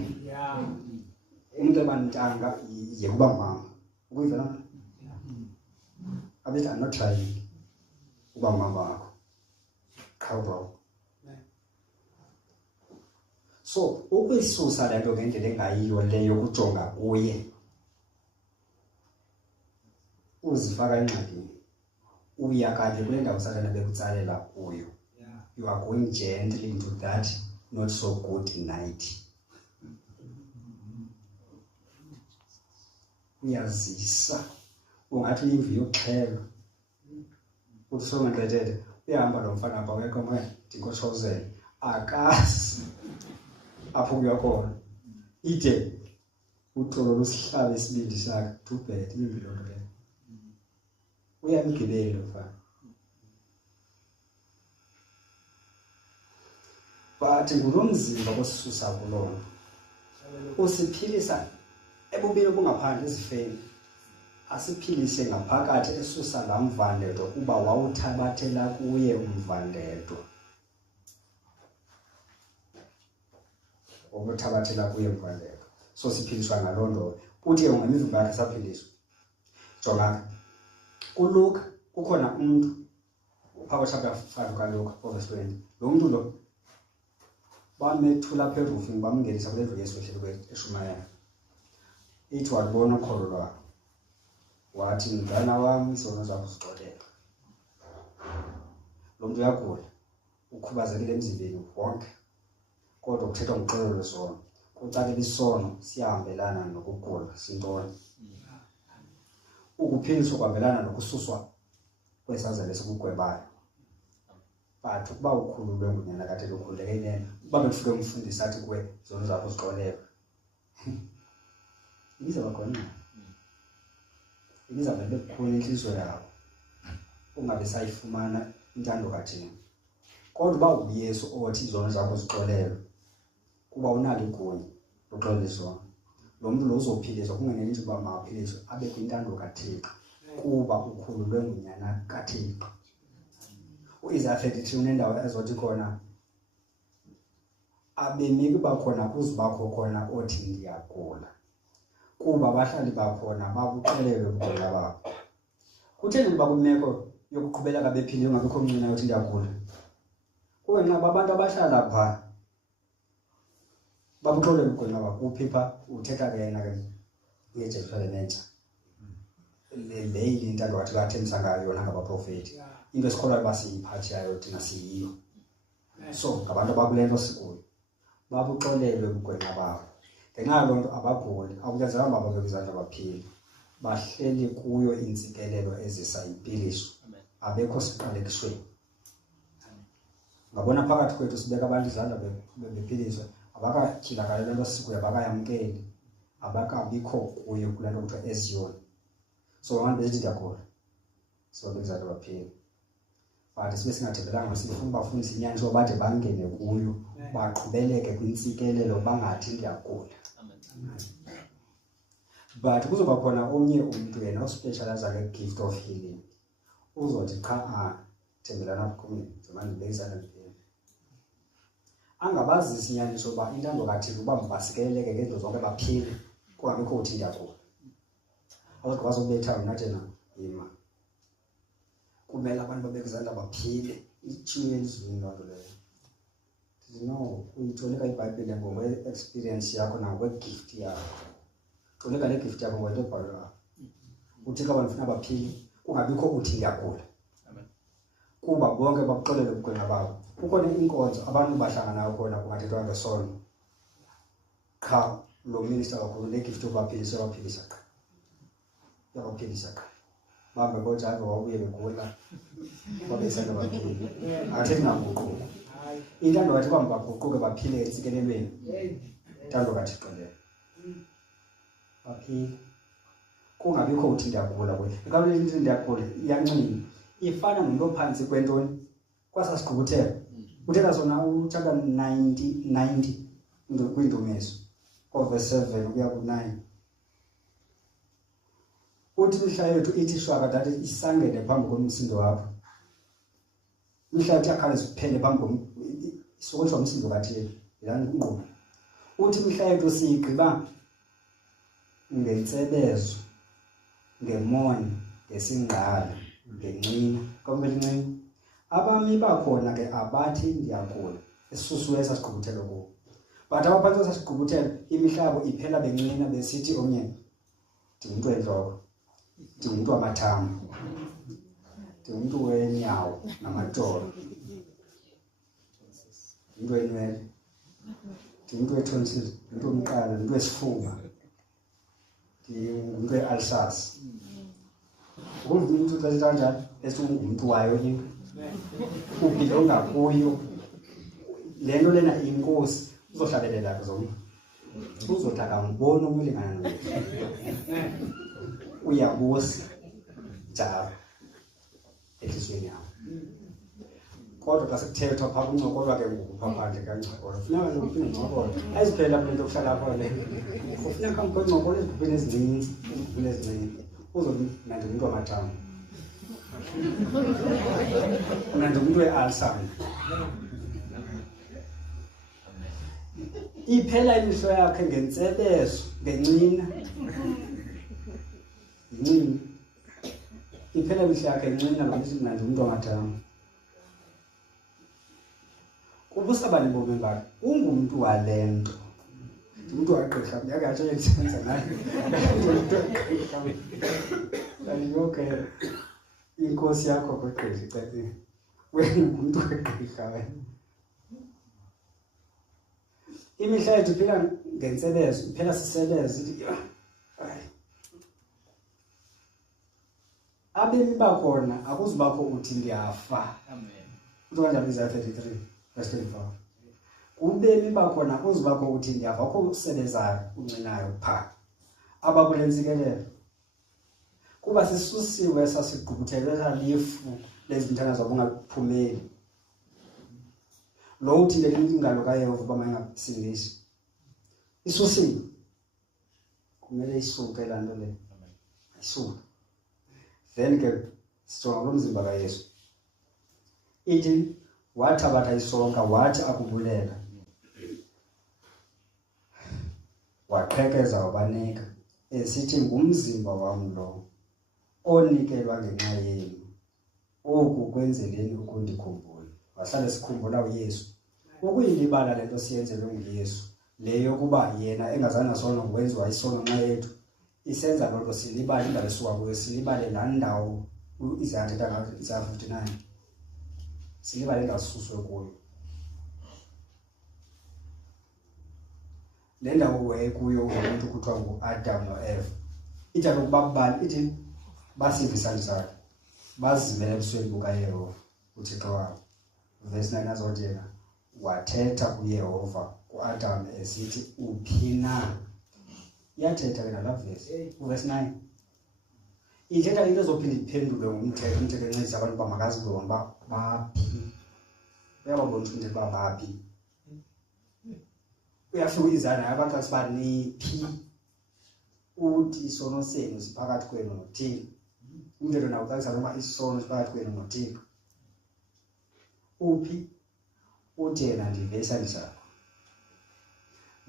Umuntu ebantanga ye kuba mama. Ukuyiva laa nto? Abethi I'm not trying uba mama wakho. Qha bro. So ukuyisusa le nto ngendlela engayiyo leyo kujonga kuye, uzifaka engxakini, uya kade kule ndawo uSathane bekutsalela kuyo. You are going gently into that not so good night. Uyazisa ungathi imvi yoxhelo uthi somanqethethe uyahamba lo mfana apha wekho moya ndinkoshozela akazi apho kuya khona ide utholo lusihlabe isibindi sakhe too bad imvi loo nto leyo. Uyamgibela mfana. But ngulo mzimba kosisusa kulona usiphilisa ebubini obungaphandle ezifeni, asiphilise ngaphakathi esusa laa mvandedo kuba wawuthabathela kuye umvandedo. Wawuthabathela kuye umvandedo. So siphiliswa ngaloo nto. Uthi ungemivumba yakhe saphiliswa. Jonga kuLuka kukhona umntu uphaa chapter 5 kaLuka verse 20. Lo mntu lo bamethula apha erufini bamngenisa kule ndlu Yesu ehleli eShumayela. Ithi walibona ukholo lwakhe wathi mntana wam izono zakho zixoleka. Lo mntu uyagula ukhubazekile emzimbeni wonke kodwa kuthethwa ngoxolo lwesono. Kucalela isono siyahambelana nokugula sintoni. Ukuphiliswa kuhambelana nokususwa kwesazela esikugwebayo. But ukuba ukhululwe ngunyana kade ukhululeke yena uba bekufike umfundisi athi kuwe izono zakho zixoleka. Ibiza bakhona. Ibiza vele kukhona inhliziyo yakho. Ungabe sayifumana intando kaThixo. Kodwa uba uYesu othi izono zakho zixolelwe kuba unalo igunya loxolela izono. Lo mntu lo uzophiliswa kungeneli nje uba mawaphiliswe abe kwintando kaThixo kuba ukhululwe ngunyana kaThixo. U-Isaiah 33 unendawo ezothi khona abemi bakhona kuzibakho khona othi ndiyagula. Kuba abahlali bakhona babuxelele ubugula babo. Kutheni uba kwimeko yokuqhubeleka bephile ungabikho umncinane othi ndiyagula? Kuwe nqaba abantu abahlala phaa babuxelele ubugula babo. Uphi phaa uthetha ke yena ke ngeJerusalem entsha le into wathi bathembisa ngayo yona ngabaprofeti into esikholwayo basiyiphathi yayo thina siyiyo so ngabantu abakulento sikuyo babuxolelwe ubugwenxa babo ngenxa yalonto abaguli akuyenzeka baba bezandla baphila bahleli kuyo intsikelelo ezisa impiliso abekho siqalekisweni ngabona phakathi kwethu sibeka abantu izandla bephiliswa abakatyhilakala lento sikuyo abakayamkeli abakabikho kuyo kulento kuthiwa eziyoni so abantu bezithi ndiyakhola so bezandla baphila but sibe singathembelanga sifuna ubafundisa inyaniso bade bangene kuyo baqhubeleke kwintsikelelo bangathi ndiyagula but kuzoba khona omnye umuntu yena ospecialize nge-gift of healing uzothi cha thembelana kumi zemanje bezana ndiphi angabazisi inyaniso ba intando kaThixo uba mbasikeleke ngento zonke baphile kungabikho uthi ndiyagula awuzogqiba bazobetha mina thena ima kumele abantu babekuzandla baphile itshiwe elizwini lonto leyo no uyitoleka iBhayibhile ngokwe-experience yakho nangokwe-gift yakho toleka le gift yakho ngokwento ebhalwe uthi abantu ufuna baphile kungabikho uthi ndiyagula kuba bonke bakuxolele ubugwenxa babo kukhona inkonzo abantu bahlanganayo khona kungathethwa ngesono qha lo minister kakhulu le gift yokubaphilisa yabaphilisa qha yabaphilisa qha bambe konjalo wabuye begula babesana baphile athethi ngaguquko intando kathi baguquke baphile entsikelelweni intando kathi qolele baphile kungabikho uthi ndiyagula kwe ngabe into ndiyagula iyancini ifana nomuntu ophansi kwentoni kwasasigqubuthela uthela sona uchapter 90 kwindumiso verse 7 ukuya ku9 uthi imihla yethu ithi shwaka dathi isangene phambi komsindo wakho imihla yethu yakhala siphele phambi sokuthi umsindo kaThixo yilani kunqobo uthi imihla yethu siyigqiba ngentsebezo ngemoni ngesingqala ngenqina komele inqina abami bakhona ke abathi ndiyagula esisusiwe esasigqubuthelo kuwo but abaphansi esasigqubuthelo imihlabo iphela benqina besithi omnye ndingumuntu wentloko ndingumuntu wamathambo ndingumuntu wenyawo namatolo ndingumuntu wenwele ndingumuntu wetonsils ndingumuntu womqala ndingumuntu wesifuba ndingumuntu we-ulcers umuntu xa kanjalo esingumuntu wayo into ubhile ongakuyo le nto lena inkosi uzohlabelela ke zonke uzothi akangiboni umlingana naye uyabusa njalo ehlizweni yakho kodwa xa sekuthethwa phaa kuncokolwa ke ngoku phaa phandle kancokola funeka nje uncokola ayiziphelela kule nto kuhlala apho le kufuneka ncokola ezigubhini ezincinci uzothi mna ndingumuntu wamathambo mna ndingumuntu we-ulcer iphela imihlo yakhe ngentsebezo ngenqina inqina iphela imihlo yakhe ngenqina ngokuthi mna ndingumuntu wamathambo kubusabani bomi bakhe ungumntu wale nto umuntu wagqirha yake atsho yenza naye yonke inkosi yakho kwegqirha icacile wena umuntu wegqirha wena imihla yethu iphela ngentsebezo iphela sisebenza ithi abemi bakhona akuzubakho uthi ndiyafa amen uthi kanjani Isaiah 33 verse 24 ubemi bakhona akuzubakho uthi ndiyafa akho usebenzayo uncenayo pha abakule ntsikelelo kuba sisusiwe sasigqubuthelwe salifu lezintana zabungaphumeli lo uthi lelingalo kaYehova bamayingabisindisi isusiwe kumele isuke laa nto le isuke then ke sijonga lo mzimba kaYesu ithi wathi abatha isonka wathi akubulela waqhekeza wabanika esithi ngumzimba wam lo onikelwa ngenxa yenu oku kwenzeleni ukundikhumbula wahlala sikhumbula uYesu ukuyilibala lento siyenzelwe nguYesu leyo kuba yena engazange sono wenziwa isono nxa yethu isenza loo nto silibale indawo esuka kuyo, silibale laa ndawo izathetha ngayo Isaya 59, silibale indawo sisuswe kuyo. Le ndawo wayekuyo umuntu kuthiwa ngu-Adam no-Eva, ithi ukuba bani, ithi basiva isandla sakhe, bazimele ebusweni bukaYehova uThixo wabo. Verse 9 azothi yena wathetha kuYehova ku-Adam esithi uphi na. Iyathetha ke nalaa verse, verse 9 ithetha into ezophinda iphendulwe ngumthetho, umthetho encedisa abantu uba makazibone uba baphi. Uyababona ukuthi umthetho uba baphi. Uyafika izana abantu xa sibaniphi uthi isono senu siphakathi kwenu noThixo. Umthetho nawo ucacisa ukuba isono siphakathi kwenu noThixo. Uphi? Uthi yena ndive isandla sakho,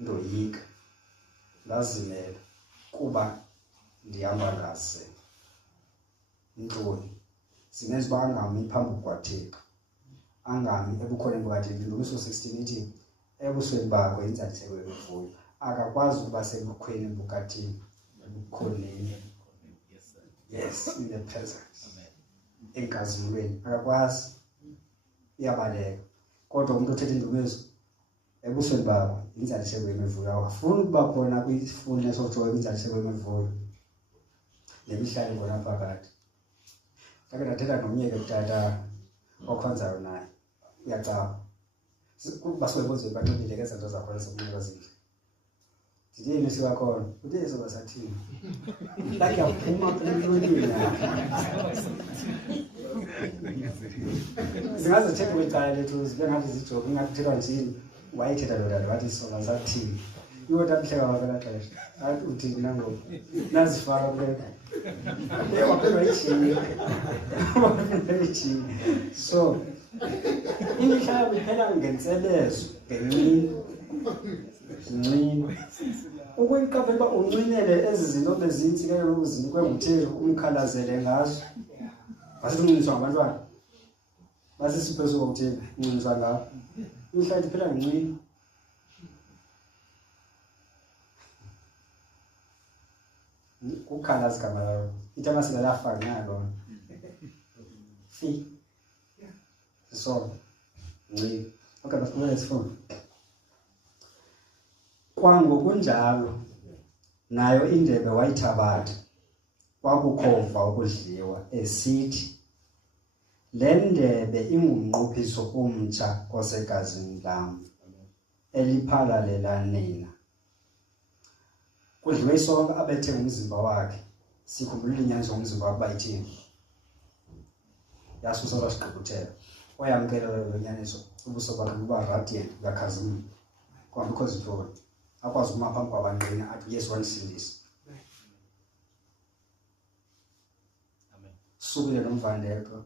ndoyika, ndazimela kuba ndihamba ngase. Ntoni? Singenza uba angami phambi kwaThixo, angami ebukhoneni bukaThixo. Indumiso 16 ithi ebusweni bakho inzaliseko yemivuyo. Akakwazi ukuba sebukhweni bukaThixo, ebukhoneni. Yes, in the presence. Enkazimulweni akakwazi, iyabaleka. Kodwa umuntu othetha indumiso ebusweni bakho inzaliseko yemivuyo, awafuni ukuba khona kwi-fullness of joy, inzaliseko yemivuyo nemihlali khona phakathi. Ndake ndathetha nomyeke utata okhonzayo naye, uyacaba basuke ebuzweni batobile ke zinto zakhona zokunika zindlu. Ndithi yini siwakhona? Uthi yeso basathini? Like yaphuma emlonyeni yakhe. Zingazithetha kwicala lethu zibe ngathi zijoke, ingathethwa njini. Wayithetha lo dade wathi sona sathini. Iwo tamhleka wabela xesha. Athi uthi nangoku nazifaka kule. Waphelwa yijini. Waphelwa yijini. So imihlaba iphela ngentsebezo, ngenqini. Ukuyiqaphela uba unqinele ezi zinto bezintsikelelo uzinikwe nguThixo, umkhalazele ngazo. Basithi unqiniswa ngabantwana. Basisiphezu kokuthini, unqiniswa ngabo. Imihlaba iphela ngenqini. Kukhalaza igama layo. Ithi amasela lafa ngenxa lona. Fi. Sisona. Nqini. Okay, bafuna isifundo. Kwangokunjalo nayo indebe wayithabatha, kwakukhova ukudliwa, esithi le ndebe ingumnqophiso omtsha osegazini lam eliphalalela nina. Kudliwe isonka abethe ngumzimba wakhe, sikhumbulile inyaniso ngomzimba wakhe bayithini. Yasusa kwasigqubuthela, oyamkela lo nyaniso ubuso bakhe buba radiant, buyakhazimula. Kwa because ithoni akwazi ukuma phambi kwabantwana athi Yesu wandisindisa. Amen. Sukile nomvandeko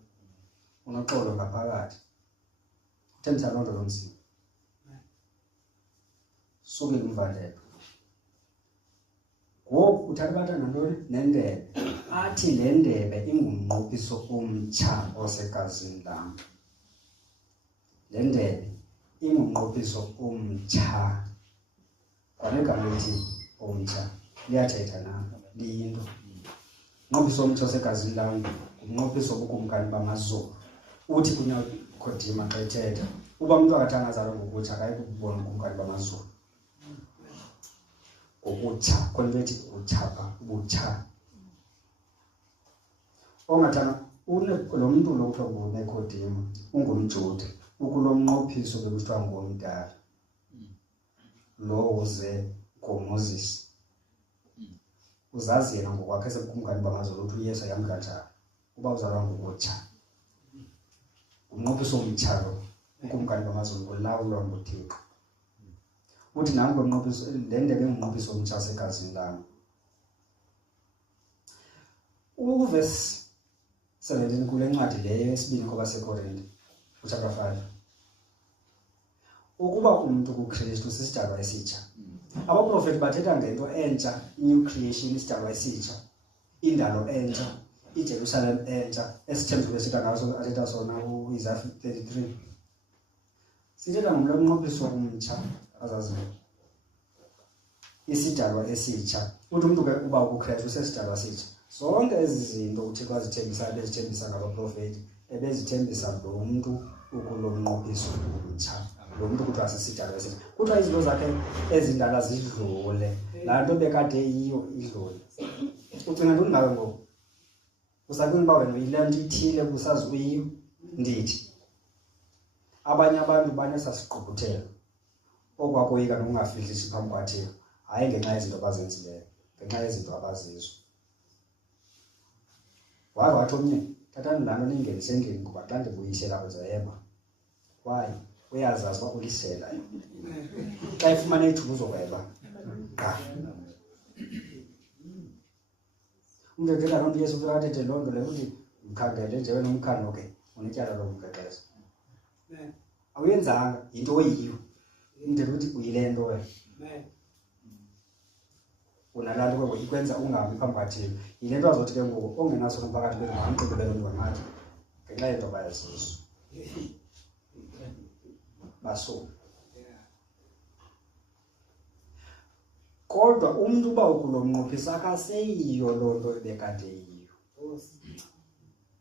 unoxolo ngaphakathi. Uthembisa loo nto lo mzimba. Sukile umvandeko. Ngoku uthatha abantwana nantoni? Nendebe. Athi le ndebe ingumnqophiso omtsha osegazini lam. Le ndebe ingumnqophiso omtsha. Kwanegama lithi omtsha liyathetha na liyinto. Umnqophiso omtsha osegazini lam ngumnqophiso wobukumkani bamazulu. Uthi kuNikodima xa ethetha uba umuntu akathanga azalwa ngokutsha akayikubona ubukumkani bamazulu. Ngokutsha konvethi utshapha ubutsha. Ongathanga lo muntu lo kuthiwa nguNikodima ungumJuda, ukulo mnqophiso bekuthiwa ngomdala. Lo uze ngoMoses. Uzazi yena ngokwakhe sebukumkani bamazulu ukuthi uYesu ayamka njani. Uba uzalwa ngokutsha. Umnqophiso omtsha lo, ubukumkani bamazulu ulawulwa nguThixo. Uthi nami ngomnqophiso le ndebe ngumnqophiso omtsha segazini lam. Uverse 17 kule ncwadi leyo esibini kwabaseKorinte, chapter 5. Ukuba umuntu kuKristu sisidalwa esitsha. Abaprofeti bathetha ngento entsha, new creation, isidalwa esitsha, indalo entsha, iJerusalem entsha, esithembu besitha ngaso athetha sona uIsaiah 33. Sithetha ngomnqophiso omtsha azaziyo. Isidalwa esitsha uthi umuntu ke uba ukuKristu usesidalwa sithi zonke ezi zinto uThixo azithembisa bezithembisa ngabaprofeti ebezithembisa lo muntu ukulomnqophiso omtsha lo muntu kuthiwa sisidalwa esithi kuthiwa izinto zakhe ezindala zidlule laa nto bekade yiyo idlule. Ucinga ntoni ngawe ngoku? Usacinga uba wena yile nto ithile kusazi uyiyo? Ndithi abanye abantu banesasiqhubuthelo okwakoyika nokungafihlisi phambi kwaThixo, hayi ngenxa yezinto abazenzileyo, ngenxa yezinto abazizo. Wathi omnye, thathani laa nto niyingenise endlini kuba xa ndibuyisela uzayeba. Why? Uyazazi uba ulisela. Xa ifumane ithuba uzokweba qha. Umntu ethetha loo nto Yesu ufika athethe loo nto leyo uthi mkhangele nje wena umkhando ke unetyala lokuqeqeza. Awuyenzanga yinto oyiyo. Umntu uthi uyile nto wena. Unalaa nto ke ikwenza ungahambi phambi kwaThixo. Yile nto azothi ke ngoku ongenaso phakathi kwenu ngamgqibelo ndibanathi ngenxa yento bayazizo. Baso. Kodwa umuntu uba ukulomnqophisa akaseyiyo loo nto ebekade yiyo.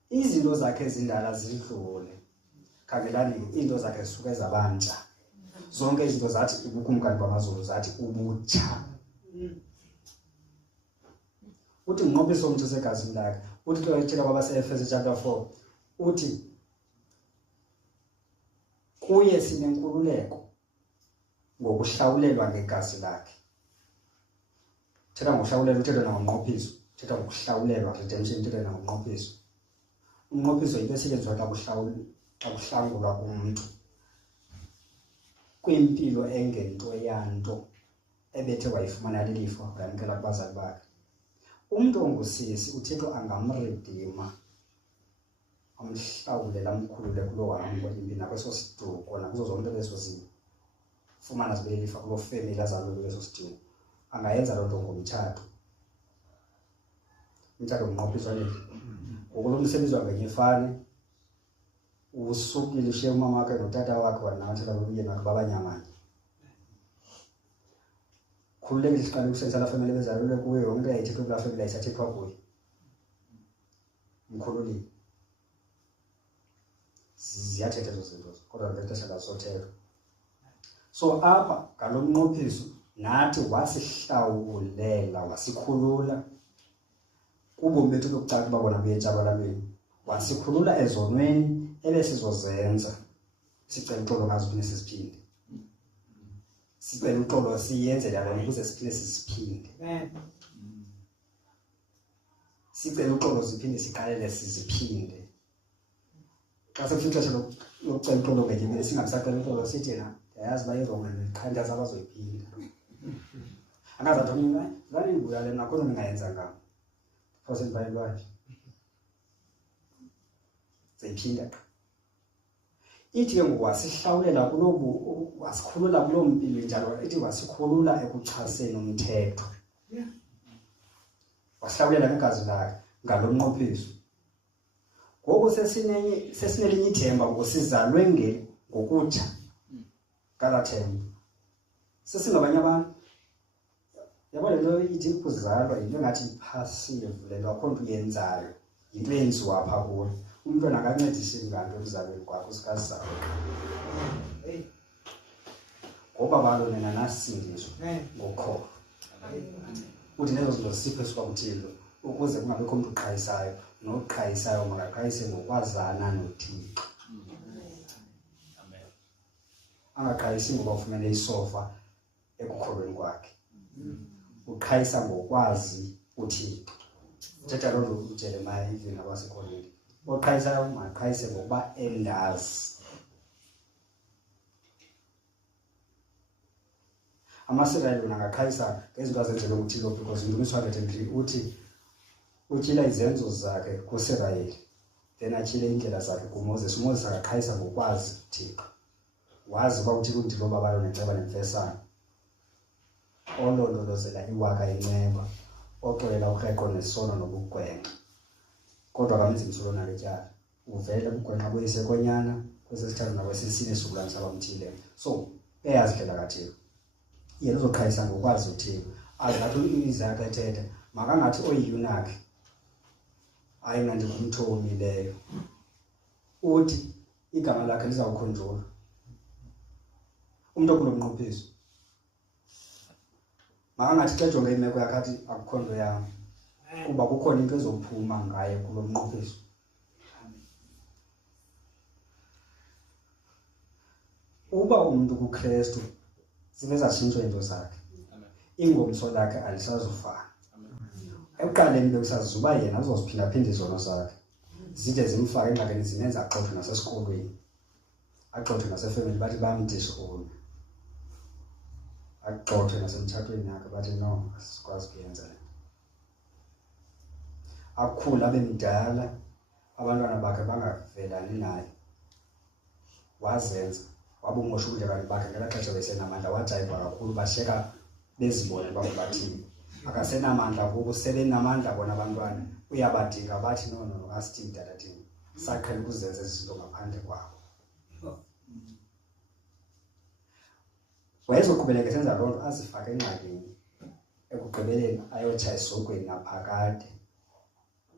Izinto zakhe ezindala zidlule. Khangelani izinto zakhe zisuke zabantsha. Zonke izinto zathi ubukumkani bamazulu zathi ubutsha. Uthi umnqophiso omtsha segazini lakhe. Uthi xa ethetha kwabaseEfeso chapter 4 uthi kuye sinenkululeko ngokuhlawulelwa ngegazi lakhe. Thetha ngokuhlawulelwa uthetha nangomnqophiso. Thetha ngokuhlawulelwa redemption thetha nangomnqophiso. Umnqophiso yinto esetyenziswa xa kuhlangulwa kumntu kwimpilo engento yanto ebethe wayifumana lilifa wayamkela kubazali bakhe. Umntu ongusisi uThixo angamredima amhlawule amkhulule kuloo hambo imbi nakweso siduko nakuzo zonke lezo zinto fumana zibe lilifa kuloo family azalwe kuleso sidingo. Angayenza loo nto ngomtshato. Umtshato umnqophiso nini? Ngoku lo msebenzi wangenyefane usukile ushiye umama wakhe notata wakhe wanathela umyeni wakhe babanyamanye. Khululekile siqale ukusebenzisa la family bezalelwe kuyo yonke ayithethwe kulaa family ayisathethwa kuyo. Mkhululile. Ziyathetha ezo zinto kodwa ngexesha lazothethwa. So apha ngalo mnqophiso nathi wasihlawulela wasikhulula kubomi bethu bokucaca babona betshabalalweni. Wasikhulula ezonweni ebesizozenza. Sicela uxolo ngazo phinde sisiphinde. Sicela uxolo siyenze lalo ukuze siphinde sisiphinde. Sicela uxolo siphinde siqalele siziphinde. Xa sekufika ixesha lokucela uxolo ngenyimini singabisacela uxolo sithi na yayazi uba izonga neqhandaza abazoyiphinda. Angazathi omnye zani ndibuya le nakho ningayenza ngam. Phose ndibhalelwayo. Zayiphinda. Ithi ke ngoku wasihlawulela kulobu wasikhulula kuloo mpilo njalo ithi wasikhulula ekuchaseni umthetho. Wasihlawulela ngegazi lakhe ngalo mnqophiso. Ngoku sesinelinye ithemba ngosizalwe ngokutsha ngala themba. Sesingabanye abantu. Yabo le nto ithi kuzalwa yinto engathi ipassive le nto akho nto uyenzayo. Yinto eyenziwa apha kuwe. Umntwana akancedisi nganto ekuzalweni kwakho sikazalwe. Ngoba balo nina nasindiswa ngokholo. Uthi lezo zinto zisiphe suka kuThixo ukuze kungabikho umuntu uqhayisayo noqhayisayo makaqhayise ngokwazana noThixo. Angaqhayisi ngoba ufumene isofa ekukholweni kwakhe. Uqhayisa ngokwazi uThixo. Thetha loo nto uJeremiah even abasekolweni. Oqhayisayo maqhayise ngokuba endazi. AmaSirayeli wona angaqhayisa ngezinto azenzelwe nguThixo because into 203 uthi utyhila izenzo zakhe kuSirayeli then atyhile indlela zakhe kuMoses. uMoses akaqhayisa ngokwazi uThixo. Wazi uba uThixo undilo babalo neceba nemfesana. Olondolozela iwaka inceba. Oxolela urheqo nesono nobugwenxa. Kodwa kamenzi msolo naletyala. Uvele ubugwenxa buyise konyana kwesesithathu nakwesesine isizukulwane sabamthile. So eyazi indlela kaThixo. Yena uzoqhayisa ngokwazi uThixo. azathi izakhe ethetha makangathi oyiyunakhe hayi mna ndingumthomi leyo uthi igama lakhe lizawukhunjulwa umuntu okulomnqophiso makangathi xa jonge imeko yakhe athi akukho nto yam kuba kukhona into ezophuma ngaye kulo mnqophiso. Uba umuntu kuKristu zibe zatshintshwa into zakhe ingomso lakhe alisazufana. Ekuqaleni bekusazi uba yena uzoziphinda-phinda izono zakhe zide zimfake engxakini zimenza agxothwe nasesikolweni agxothwe nasefemeli bathi bamdisowuna agxothwe nasemtshatweni yakhe bathi no asikwazi kuyenza le akhula abe mdala abantwana bakhe bangavelani naye wazenza wabumosha ubudlelwane bakhe ngela xesha besenamandla wajayiva kakhulu basheka bezibone bakubathini akasenamandla kubo sebenamandla bona abantwana uyabadinga bathi no asithini tata thina saqhela ukuzenza izinto ngaphandle kwabo. Wayezoqhubeleka esenza loo nto azifake engxakini ekugqibeleni ayotsha esokweni naphakade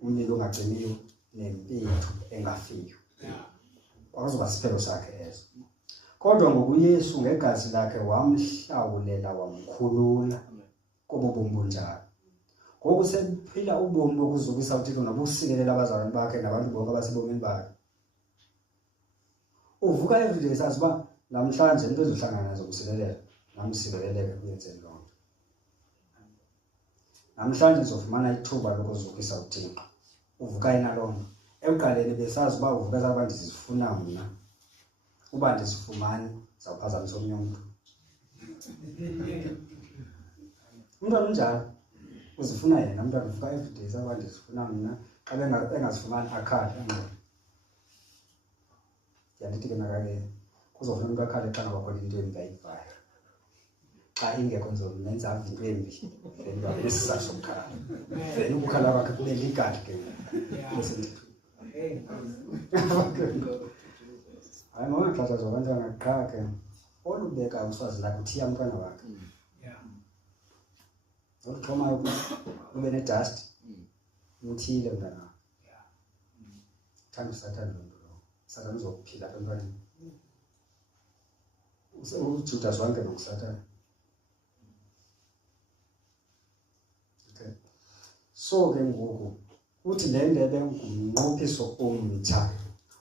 umlilo ongacimiyo nempethu engafiyo kwakuzoba siphelo sakhe ezo. Kodwa ngokuYesu ngegazi lakhe wamhlawulela wamkhulula kobo bomi bunjalo. Ngoku sephila ubomi bokuzukisa uThixo nobusilelela abazalwane bakhe nabantu bonke abasebomini bakhe. Uvuka everyday sazi uba namhlanje into ezohlangana nazo kusilelela namsileleleke kuyenzeni loo nto. Namhlanje uzofumana ithuba lokuzukisa uThixo. Uvuka inaloo nto. Ekuqaleni besazi uba uvuka zakuba ndizifuna mna. Uba ndizifumane zawuphazamisa omnye umntu. Umntwana unjalo uzifuna yena umntwana uvuka everyday zakuba ndizifuna mna xa engazifumani akhale engqondo. Yandithi ke nakake kuzofuna umntu akhale xa ngabakhona into embi ayivayo. Xa ingekho nzomenza ave into embi then uba nesizathu sokukhala. Then ukukhala kwakhe kube ligadi ke hayi mama xhaxhaza abantwana qha ke olubeka uswazi lakhe uthiya umntwana wakhe oluxhomayo ube nedust uthile mntana thanda usathane lo nto lo Sathane uzokuphila apha emntwaneni uJudas wangena nokusathane. Okay, so ke ngoku uthi le ndebe ngumnqophiso omtsha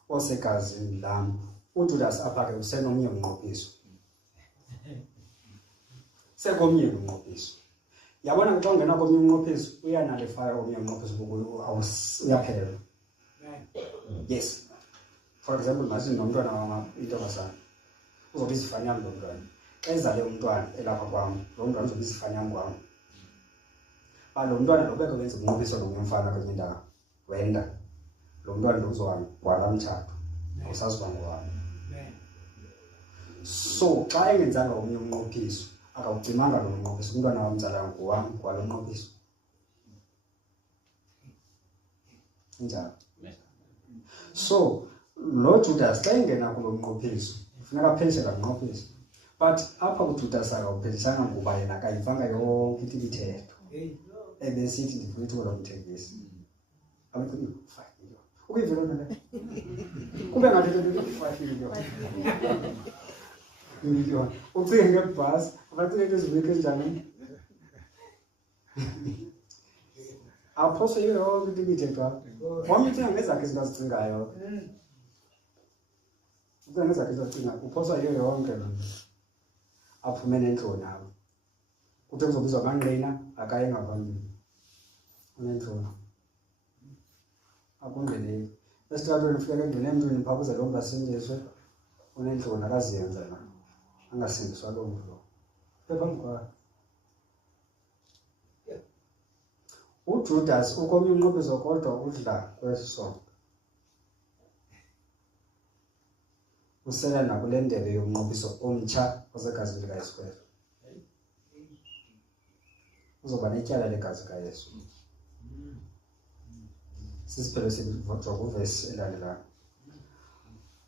osegazini lam. uJudas apha ke usenomnye umnqophiso sekomnye umnqophiso. Yabona xa ungena komnye umnqophiso uyanalifaya omnye umnqophiso uyaphelelwa. Yes, for example masithi nomntwana intombazana uzobe izifanyana lo mntwana ezale umntwana elapha kwam lo mntwana uzobe izifanyana kwam. Lo mntwana lobeke wenza umnqophiso nomnye umfana kwenye indawo wenda lo mntwana lo uzohamba kwala mtshato awusaziba ngowami. So xa engenzanga omnye umnqophiso akawucimanga lo mnqophiso umntwana wamzala ngowami kwalo mnqophiso njalo. So lo Judas xa ingena kulo mnqophiso kufuneka aphelishe la mnqophiso, but apha kuJudas akawuphelisanga ngoba yena akayivanga yonke imithetho ebesithi ndifuna ithuba lomthengisi abekho 5 million ukuyivela lona kube ngathi 5 million ucinge ngebhasi abacinge izibeke njani aphoso yonke imithetho wamthenga ngezakhe izinto azicingayo ngezakhe izinto uphosa yonke lo aphume nentloni apho kuthe kuzobizwa amanqina akaye ngaphambili unentloni akungqeleki esitratweni ufike engene emntwini phaa lo mntu asindiswe unentloni akaziyenza na angasindiswa loo mntu lo phambi kwakhe. uJudas ukomnye umnqophiso kodwa udla kwesondo usela nakule ndebe yomnqophiso omtsha osegazini likaYesu. Uzoba netyala legazi kaYesu. Sisiphelo sekuvesi elandelayo.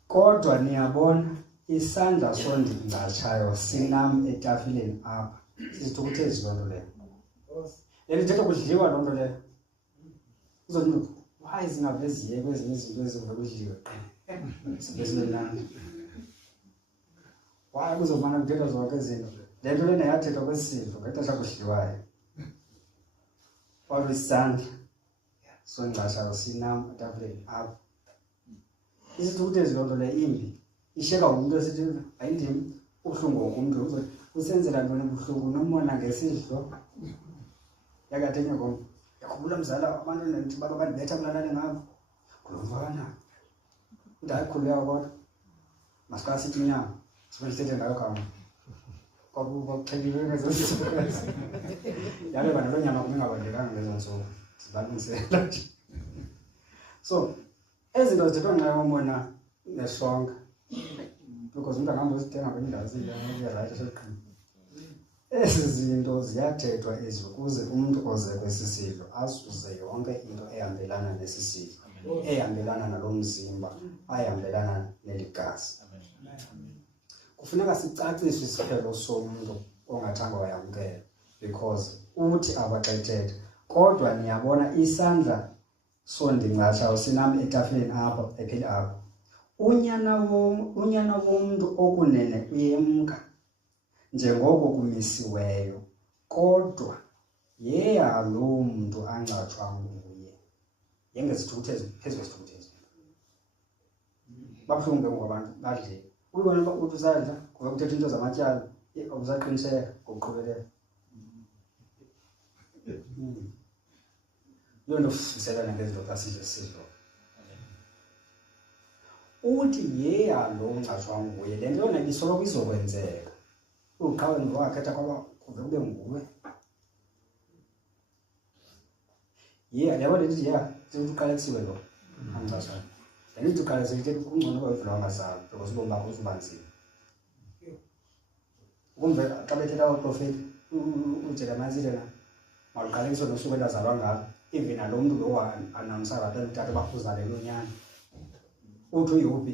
Kodwa niyabona isandla sondingatshayo sinam etafileni apha. Sizithukuthe izilonto leyo. le lithetha kudliwa loo nto leyo uzothi why zingaveziye kwezinye izinto ezivuka kudliwa izinto ezinemnandi why kuzomana kuthethwa zonke izinto le nto lena yathethwa kwesizwe ngexesha kudliwayo kwabe isandla songcashayo sinam etafuleni apho isithukuthezi loo nto le imbi isheka umuntu esithi ayindim ubuhlungu wokumntu usenzela ntoni buhlungu nomona ngesidlo yakathenya kom yakhumbula mzala abantu ngithi baba bandibetha kulalane ngabo kulomfana ndayikhuleka kodwa masikasithi inyama sibelithethe ngayo kama kwakuxheliwe ngezozisokazi yabe bana loo nyama kumingabandekanga ngezo ntsuku zibalungisela nje so ezinto zithethwa ngayo mona nesonka because umntu angahamba uzithenga kwenye indawo ziyarayithi eseqini ezi zinto ziyathethwa ezi ukuze umntu oze kwesi sidlo azuze yonke into ehambelana nesi sidlo ehambelana nalo mzimba ayihambelana neligazi kufuneka sicaciswe isiphelo somntu ongathanga wayamkela because uthi abaxethetha kodwa niyabona isandla sondingcashayo sinam etafuleni apha ephile apha unyana womntu okunene uyemka njengoko kumisiweyo kodwa yeyalo mntu angcatshwa nguye yengezithukuthezi phezu kwesithukuthezi babuhlungu ke ngoku abantu badlile uyibona uba uthi usandla kuve kuthetha into zamatyala awusaqiniseka ngokuqhubeleka yho nto fiselana ngezinto xa sidlo uthi yeyalo ngcatshwa nguye le nto yona ibisoloko izokwenzeka uqhawe ngowakhetha kwaba kuve kube nguwe yabo le ndithi uqalekisiwe lo angcatshwa le ndithi uqalekisiwe ithetha kungcono uba ivula wangazalwa because ubomi bakho uzuba nzima ukumve xa bethetha abaprofeti ujeremia na maluqalekiswe nosuku endazalwa ngalo even nalo mntu lo anamsakatha utata bakuzale lo nyana uthi uyuphi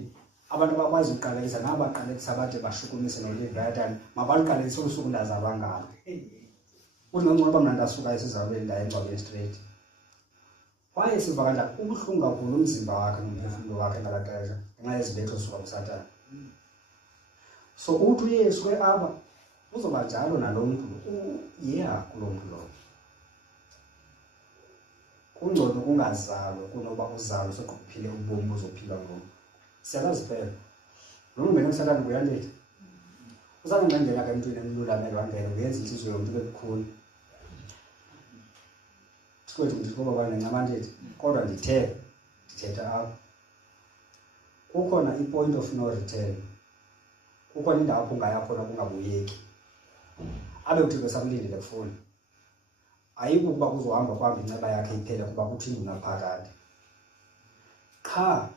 abantu abakwazi ukuqalekisa nabaqalekisa bade bashukumise nolivayatani mabaluqalekise usuku ndazalwa ngalo uthi ngengcono uba mna ndasuka esizalweni ndaye engcwabeni straight kwaye siva kanjani ubuhlungu kakhulu umzimba wakhe nomphefumlo wakhe ngalaa xesha ngenxa yezibetho osuka kusatana so uthi uyesu ke apha uzoba njalo nalo mntu kuloo mntu lowo kungcono kungazalwa kunoba uzalwe sokuphile ubomi buzophilwa ngomntu siyazazi phela lo mntu ngena kusatana kuyaletha uzame ngangena ke emntwini emlulamele wangena uyenza inhliziyo yomntu bebukhulu sikwethu ndithi kuba banencamandithi kodwa ndithetha apha kukhona i-point of no return kukhona indawo apho ungaya khona kungabuyeki abe uthixo samlindile kufuni ayikukuba kuzohamba kwamba inceba yakhe iphele kuba kuthini unaphakade qha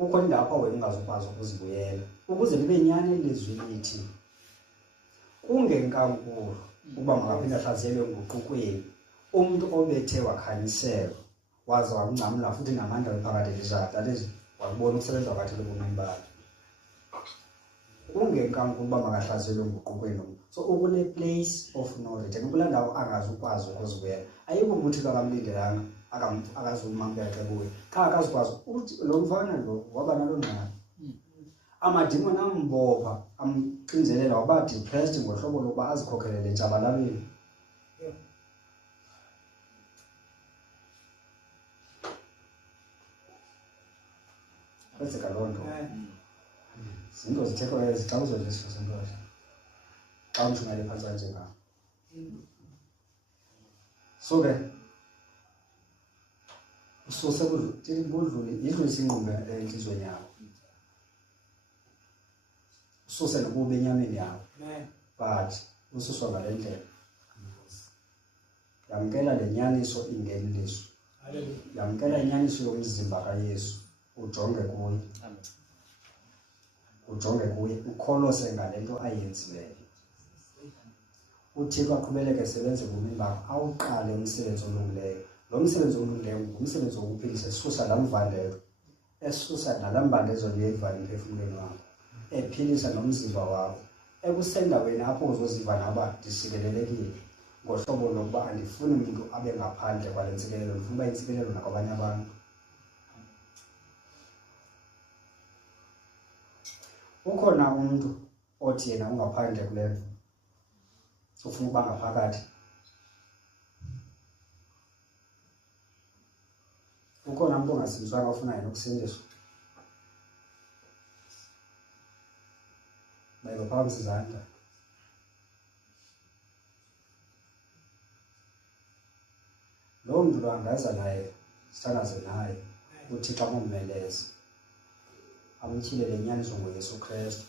kukhona indawo apho wena ungazukwazi ukuzibuyela ukuze libe nyani ilizwi lithi kungenkankulu ukuba makaphinde ahlazelwe nguqukwini umuntu obethe wakhanyiselwa waze wamncamla futhi namandla wephakade lizada lezi wakubona ukusebenza kwakhe ebomini bakhe kungenkankulu ukuba makahlazelwe nguqukwini so ukune place of no return kulaa ndawo angazukwazi ukuzibuyela ayikho ukuthi akamlindelanga akazumamkela xa kuye qha akazukwazi uthi lo mfana lo waba nalo ngqala amadimoni ambopha amxinzelela waba depressed ngohlobo lokuba azikhokhelele entshabalalweni kwenzeka loo nto zinto zithethwa ezi xa uzolesifo seNkosi xa umshungele phantsi kanjengam so ke ususe yidlulise ingqumbe entliziyweni yakho ususe nokuba enyameni yakho but ususwa ngale ndlela yamkela le nyaniso ingeniso yamkela inyaniso yomzimba kaYesu ujonge kuye ukholose ngale nto ayenzileyo uthixo aqhubeleke esebenze ngobumi bakho awuqale umsebenzi olungileyo lo msebenzi olungileyo ngumsebenzi wokuphilisa esusa laa mvandelo esusa nalaa mbandezo liyevana emphefumlweni wakho ephilisa nomzimba wakho ekusendaweni apho uzoziva naba ndisikelelekile ngohlobo lokuba andifuni umuntu abe ngaphandle kwale ntsikelelo, ndifuna uba intsikelelo nakwabanye abantu. Ukhona umuntu othi yena ungaphandle kule nto, ufuna uba ngaphakathi. Ukhona umuntu ongasindiswanga ofuna yena ukusindiswa. Bayibaphakamisa izandla. Lowo mntu lo angaza naye, sithandaze naye, uThixo amwomeleze, amtyhilele inyaniso ngoYesu Kristu.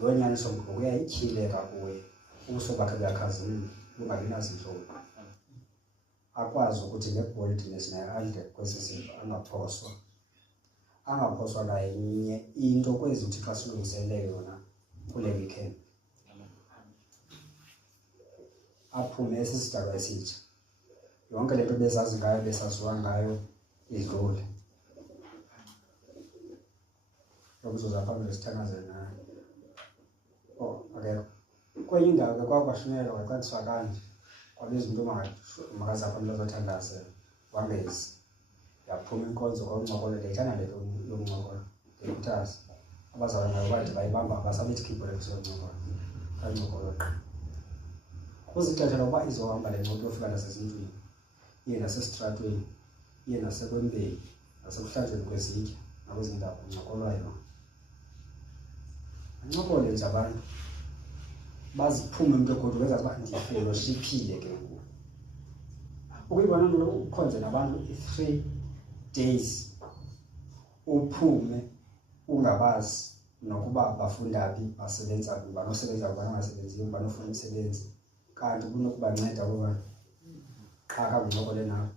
Loo nyaniso ngoku uyayityhileka kuye, ubuso bakhe buyakhazimla, bungabi nazintloni. Akwazi ukuthi nge-boldness naye adle kwezi zinto, angaphoswa. Angaphoswa nayinye into kwezi uThixo asilungiselele yona kule weekend. Aphume esisidalwa esitsha. Yonke le nto bezazi ngayo, besaziwa ngayo, idlule. Yokuzuza phambili sithandaze nayo. Akekho. Kwenye indawo ke kwakwashunyelwa kwacaciswa kanje. Kwabiza umuntu makazapha umuntu azothandazela. Wangezi. Yaphuma inkonzo kwauncokola, ndiyithanda le nto yokuncokola. Ndiyikhuthaza. Abazalwana nayo bathi bayibamba abasabithi khipho le nto yokuncokola. Kancokola qha. Kuzixesha lokuba izohamba le moto yofika nasezindlwini. Iye nasesitratweni, iye nasekwembeni, nasekuhlanjweni kwezitya, nakwezinye indawo kuncokolwayo. Ancokole nje abantu. Baziphume umuntu egodwa ezazi uba ndifellowshiphile ke ngoku. Ukuyibona into ukhonze nabantu i-3 days, uphume ungabazi nokuba bafunda phi, basebenza phi, banosebenza phi, bangasebenziyo, banofuna umsebenzi. Kanti kunokubanceda ukuba qha kakuncokole nawe.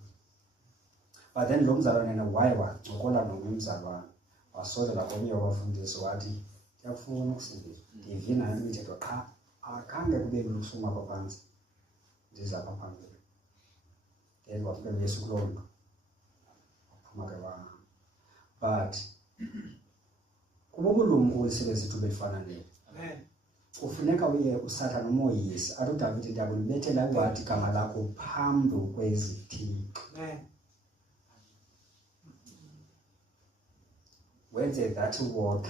But then lo mzalwane yena waye wancokola nomnye umzalwane, wasondela komnye wabafundisi wathi, ndiyafuna ukusindiswa, ndivina nale mithetho qha akhange kube lula ukusukuma apha phantsi, ndiza apha phambili. Then wafika uYesu kuloo nto, waphuma ke but kububulumko ulisebenzisa ithuba elifana neli. Kufuneka uye uSathane umoyise, athi uDavide ndiyakulibethela iwathi igama lakho phambi kwezithixo. Wenze that work.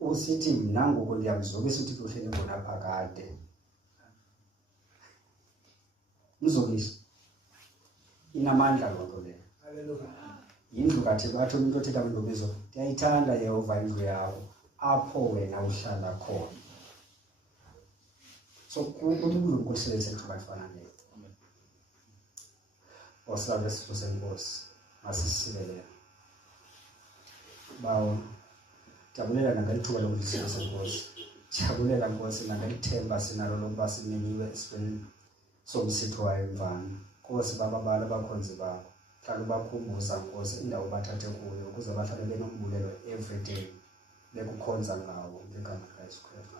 Usithi mna ngoku ndiyamzokisa uThixo uhleli ngona phakade. Mzokisa. Inamandla loo nto leyo. Haleluya. Yindlu kaThixo athi umuntu othetha ngendumiso, ndiyayithanda Yehova indlu yakho, apho wena uhlala khona. So kubulumko ulisebenzisa ithuba elifana nelo. Osizalwa esitho seNkosi, masisibelele. Bawo, jabulela nangalithuba lokulisebenzisa seNkosi. Jabulela Nkosi nangalithemba sinalo lokuba simenyiwe esifeni somsitho wayo imvana. Nkosi bababala abakhonzi bakho, hlala ubakhumbuza Nkosi indawo bathathe kuyo ukuze bahlale benokubulelwa every day bekukhonza ngawo ngegama likaYesu Kristu.